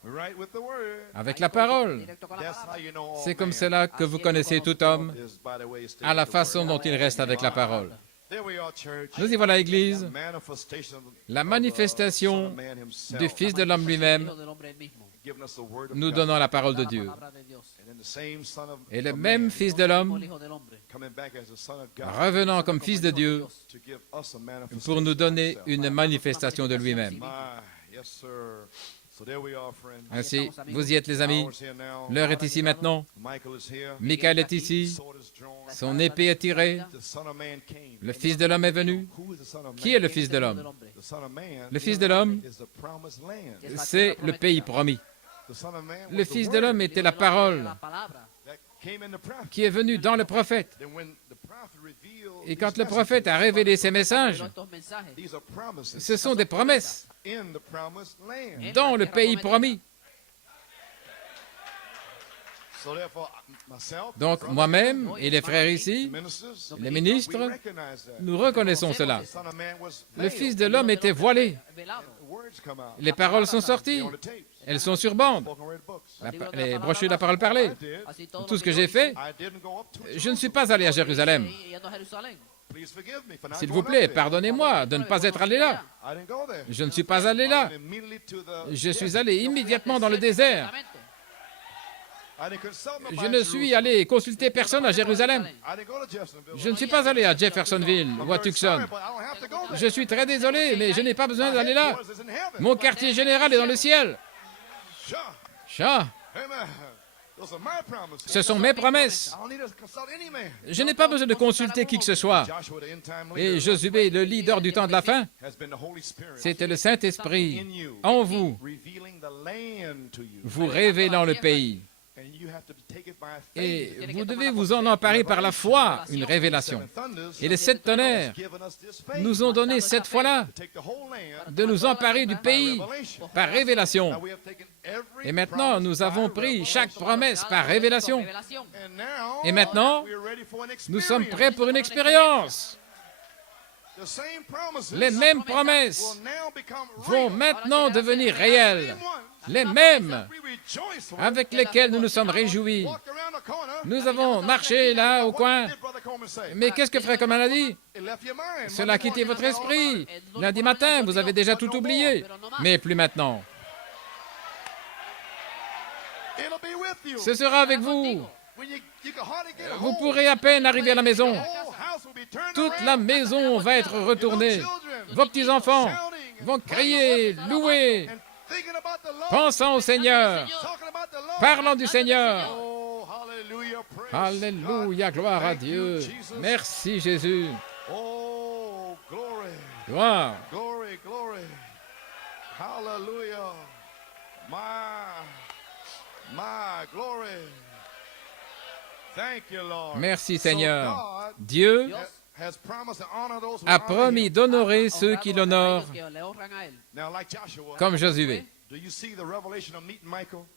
Right with the word. Avec la parole. That's how you know all C'est comme man cela que vous connaissez tout homme, is by the way he stays à la with the word. façon dont il reste avec la parole. There we are, church. Nous y voilà, Église. Manifestation of La the manifestation Son of Man himself, du Fils de l'homme lui-même, giving us the word of nous God. donnant la parole de Dieu. And then the same Son of Et le of même Man Fils de l'homme, coming back as the Son of God revenant comme Fils de Dieu, to give us a manifestation pour nous donner of une himself. manifestation de lui-même. My, yes, sir. Ainsi, vous y êtes, les amis. L'heure est ici maintenant. Michael est ici. Son épée est tirée. Le Fils de l'homme est venu. Qui est le Fils de l'homme? Le Fils de l'homme, c'est le pays promis. Le Fils de l'homme était la parole qui est venue dans le prophète. Et quand le prophète a révélé ses messages, ce sont des promesses dans le pays promis. Donc, moi-même et les frères ici, les ministres, nous reconnaissons cela. Le Fils de l'homme était voilé. Les paroles sont sorties. Elles sont sur bande. Les brochures de la parole parlée. Tout ce que j'ai fait, je ne suis pas allé à Jérusalem. S'il vous plaît, pardonnez-moi de ne pas être allé là. Je ne suis pas allé là. Je suis allé immédiatement dans le désert. Je ne suis allé consulter personne à Jérusalem. Je ne suis pas allé à Jeffersonville ou à Tucson. Je suis très désolé, mais je n'ai pas besoin d'aller là. Mon quartier général est dans le ciel. Chat. Ce sont mes promesses. Je n'ai pas besoin de consulter qui que ce soit. Et Josué, le leader du temps de la fin, c'était le Saint-Esprit en vous, vous révélant le pays. Et vous devez vous en emparer par la foi, une révélation. Et les 7 tonnerres nous ont donné cette foi-là de nous emparer du pays par révélation. Et maintenant, nous avons pris chaque promesse par révélation. Et maintenant, nous sommes prêts pour une expérience. Les mêmes promesses vont maintenant devenir réelles. Les mêmes avec lesquels nous nous sommes réjouis. Nous avons marché là au coin. Mais qu'est-ce que Frère Coman a dit? Cela a quitté votre esprit. Lundi matin, vous avez déjà tout oublié. Mais plus maintenant. Ce sera avec vous. Vous pourrez à peine arriver à la maison. Toute la maison va être retournée. Vos petits-enfants vont crier, louer, pensant au Seigneur, parlant du Seigneur. Alléluia, gloire à Dieu. Merci Jésus. Gloire. Merci Seigneur. Dieu a promis d'honorer ceux qui l'honorent, comme Josué.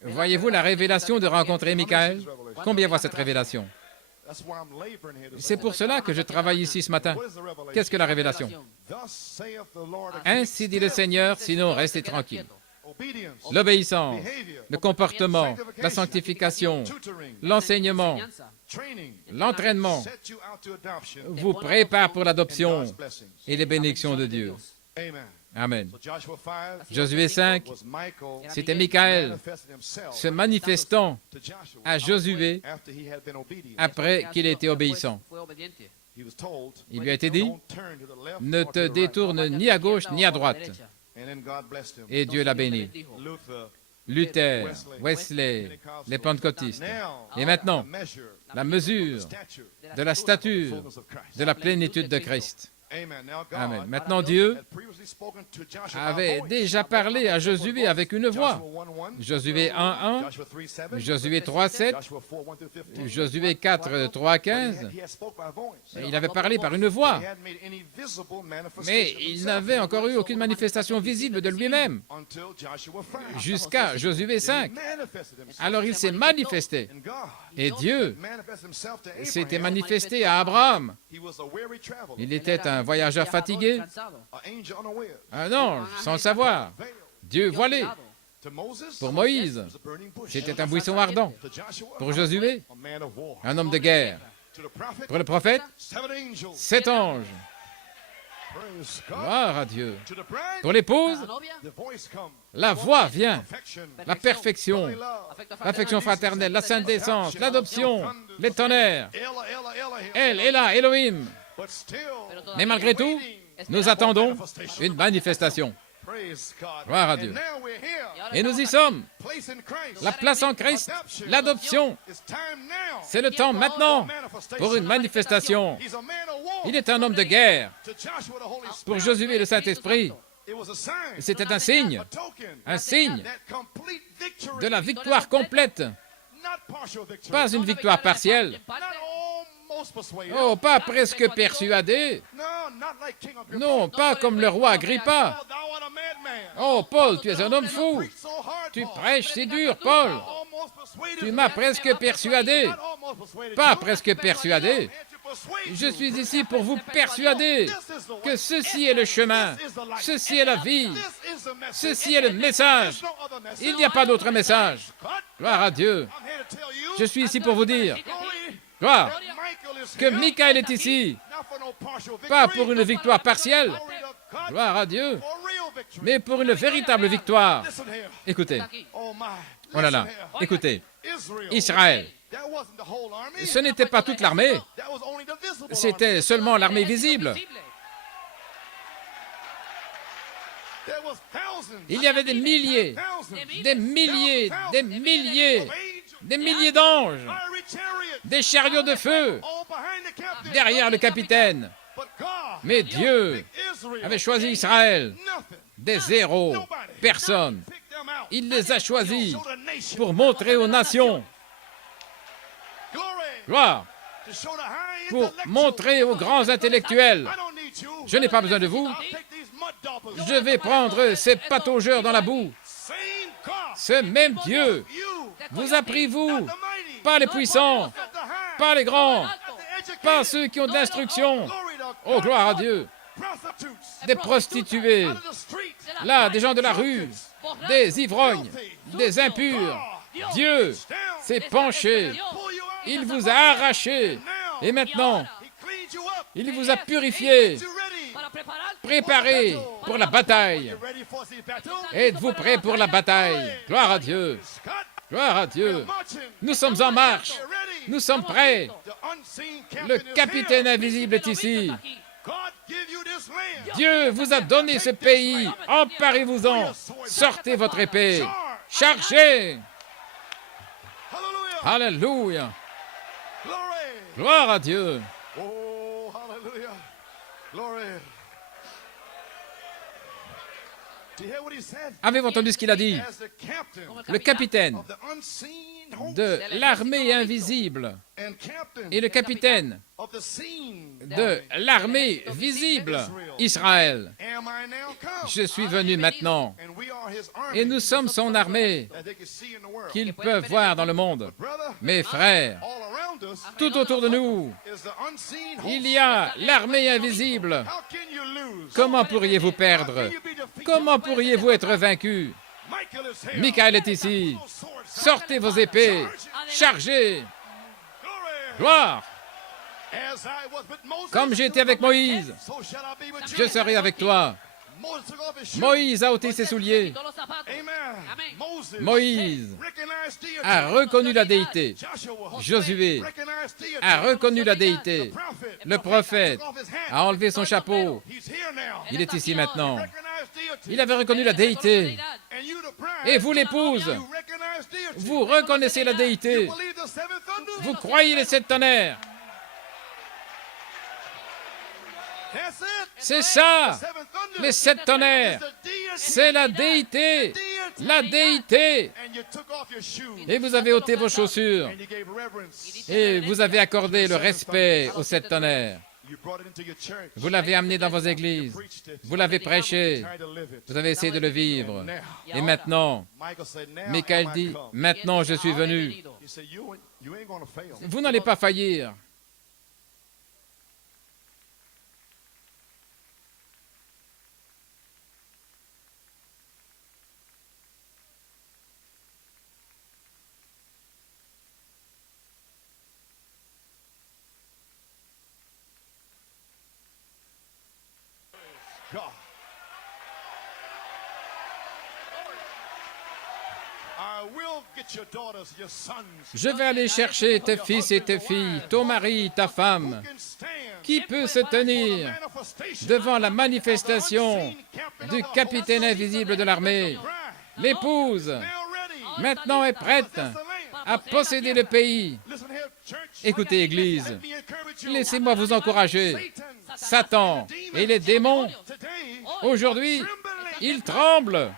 Voyez-vous la révélation de rencontrer Michael? Combien voit cette révélation? C'est pour cela que je travaille ici ce matin. Qu'est-ce que la révélation? Ainsi dit le Seigneur, sinon restez tranquille. L'obéissance, le comportement, la sanctification, l'enseignement, l'entraînement vous prépare pour l'adoption et les bénédictions de Dieu. Amen. Josué 5, c'était Michael se manifestant à Josué après qu'il ait été obéissant. Il lui a été dit, ne te détourne ni à gauche ni à droite. Et Dieu l'a béni. Luther, Wesley, les pentecôtistes. Et maintenant, la mesure de la stature de la plénitude de Christ. Amen. Maintenant, Dieu avait déjà parlé à Josué avec une voix. Josué 1:1, Josué 3:7, Josué 4:3-15. Il avait parlé par une voix. Mais il n'avait encore eu aucune manifestation visible de lui-même jusqu'à Josué 5. Alors il s'est manifesté. Et Dieu s'était manifesté à Abraham. Il était un voyageur fatigué. Un ange, sans le savoir. Dieu voilé. Pour Moïse, c'était un buisson ardent. Pour Josué, un homme de guerre. Pour le prophète, 7 anges. Gloire à Dieu. Pour l'épouse, la voix vient. La perfection, l'affection fraternelle, la sainte décence, l'adoption, les tonnerres. Elle est là, Elohim. Mais malgré tout, nous attendons une manifestation. Gloire à Dieu. Et nous y sommes. La place en Christ, l'adoption. C'est le temps maintenant pour une manifestation. Il est un homme de guerre. Pour Josué, le Saint-Esprit, c'était un signe de la victoire complète. Pas une victoire partielle. Oh, pas presque persuadé. Non, pas comme le roi Agrippa. Oh, Paul, tu es un homme fou. Tu prêches si dur, Paul. Tu m'as presque persuadé. Pas presque persuadé. Je suis ici pour vous persuader que ceci est le chemin, ceci est la vie, ceci est le message. Il n'y a pas d'autre message. Gloire à Dieu. Je suis ici pour vous dire, gloire, que Michael est ici, pas pour une victoire partielle, gloire à Dieu, mais pour une véritable victoire. Écoutez, oh là là, écoutez, Israël. Ce n'était pas toute l'armée, c'était seulement l'armée visible. Il y avait des milliers, des milliers, des milliers, des milliers d'anges, des chariots de feu derrière le capitaine. Mais Dieu avait choisi Israël, des zéros, personne. Il les a choisis pour montrer aux nations. Gloire, pour montrer aux grands intellectuels, je n'ai pas besoin de vous, je vais prendre ces pataugeurs dans la boue. Ce même Dieu vous a pris, vous, pas les puissants, pas les grands, pas ceux qui ont de l'instruction. Oh, gloire à Dieu. Des prostituées, là, des gens de la rue, des ivrognes, des impurs. Dieu s'est penché. Il vous a arraché. Et maintenant, il vous a purifié, préparé pour la bataille. Êtes-vous prêts pour la bataille? Gloire à Dieu. Gloire à Dieu. Nous sommes en marche. Nous sommes prêts. Le capitaine invisible est ici. Dieu vous a donné ce pays. Emparez-vous-en. Sortez votre épée. Chargez. Alléluia. Gloire à Dieu. Oh, hallelujah. Glory. Avez-vous entendu ce qu'il a dit? Le capitaine de l'armée invisible et le capitaine de l'armée visible, Israël. Je suis venu maintenant et nous sommes son armée qu'ils peuvent voir dans le monde. Mes frères, tout autour de nous, il y a l'armée invisible. Comment pourriez-vous perdre? Comment pourriez-vous être vaincu? Michael est ici. Sortez vos épées. Chargez. Gloire. Comme j'étais avec Moïse, je serai avec toi. Moïse a ôté ses souliers. Moïse a reconnu la déité. Josué a reconnu la déité. Le prophète a enlevé son chapeau. Il est ici maintenant. Il avait reconnu la déité. Et vous, l'épouse, vous reconnaissez la déité. Vous croyez les 7 tonnerres. C'est ça, les 7 tonnerres. C'est la déité. La déité. Et vous avez ôté vos chaussures. Et vous avez accordé le respect aux 7 tonnerres. Vous l'avez amené dans vos églises. Vous l'avez prêché. Vous avez essayé de le vivre. Et maintenant, Michael dit, maintenant je suis venu. Vous n'allez pas faillir. Je vais aller chercher tes fils et tes filles, ton mari, ta femme, Qui peut se tenir devant la manifestation du capitaine invisible de l'armée? L'épouse, maintenant, est prête à posséder le pays. Écoutez, Église, laissez-moi vous encourager. Satan et les démons, aujourd'hui, ils tremblent.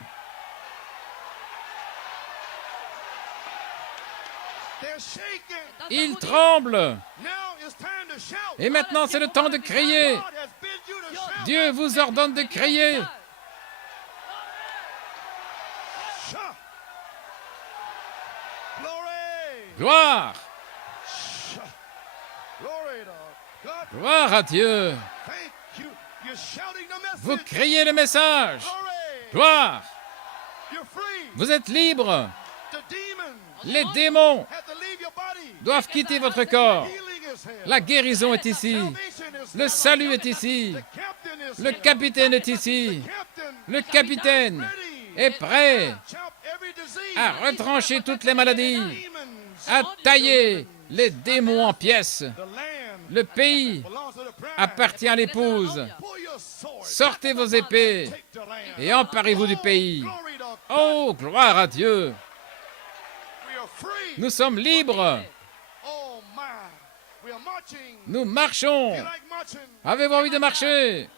Ils tremblent. Et maintenant, c'est le temps de crier. Dieu vous ordonne de crier. Gloire. Gloire à Dieu. Vous criez le message. Gloire. Vous êtes libre. Les démons doivent quitter votre corps. La guérison est ici. Le salut est ici. Le capitaine est ici. Le capitaine est prêt à retrancher toutes les maladies, à tailler les démons en pièces. Le pays appartient à l'épouse. Sortez vos épées et emparez-vous du pays. Oh, gloire à Dieu! Nous sommes libres. Nous marchons. Avez-vous envie de marcher?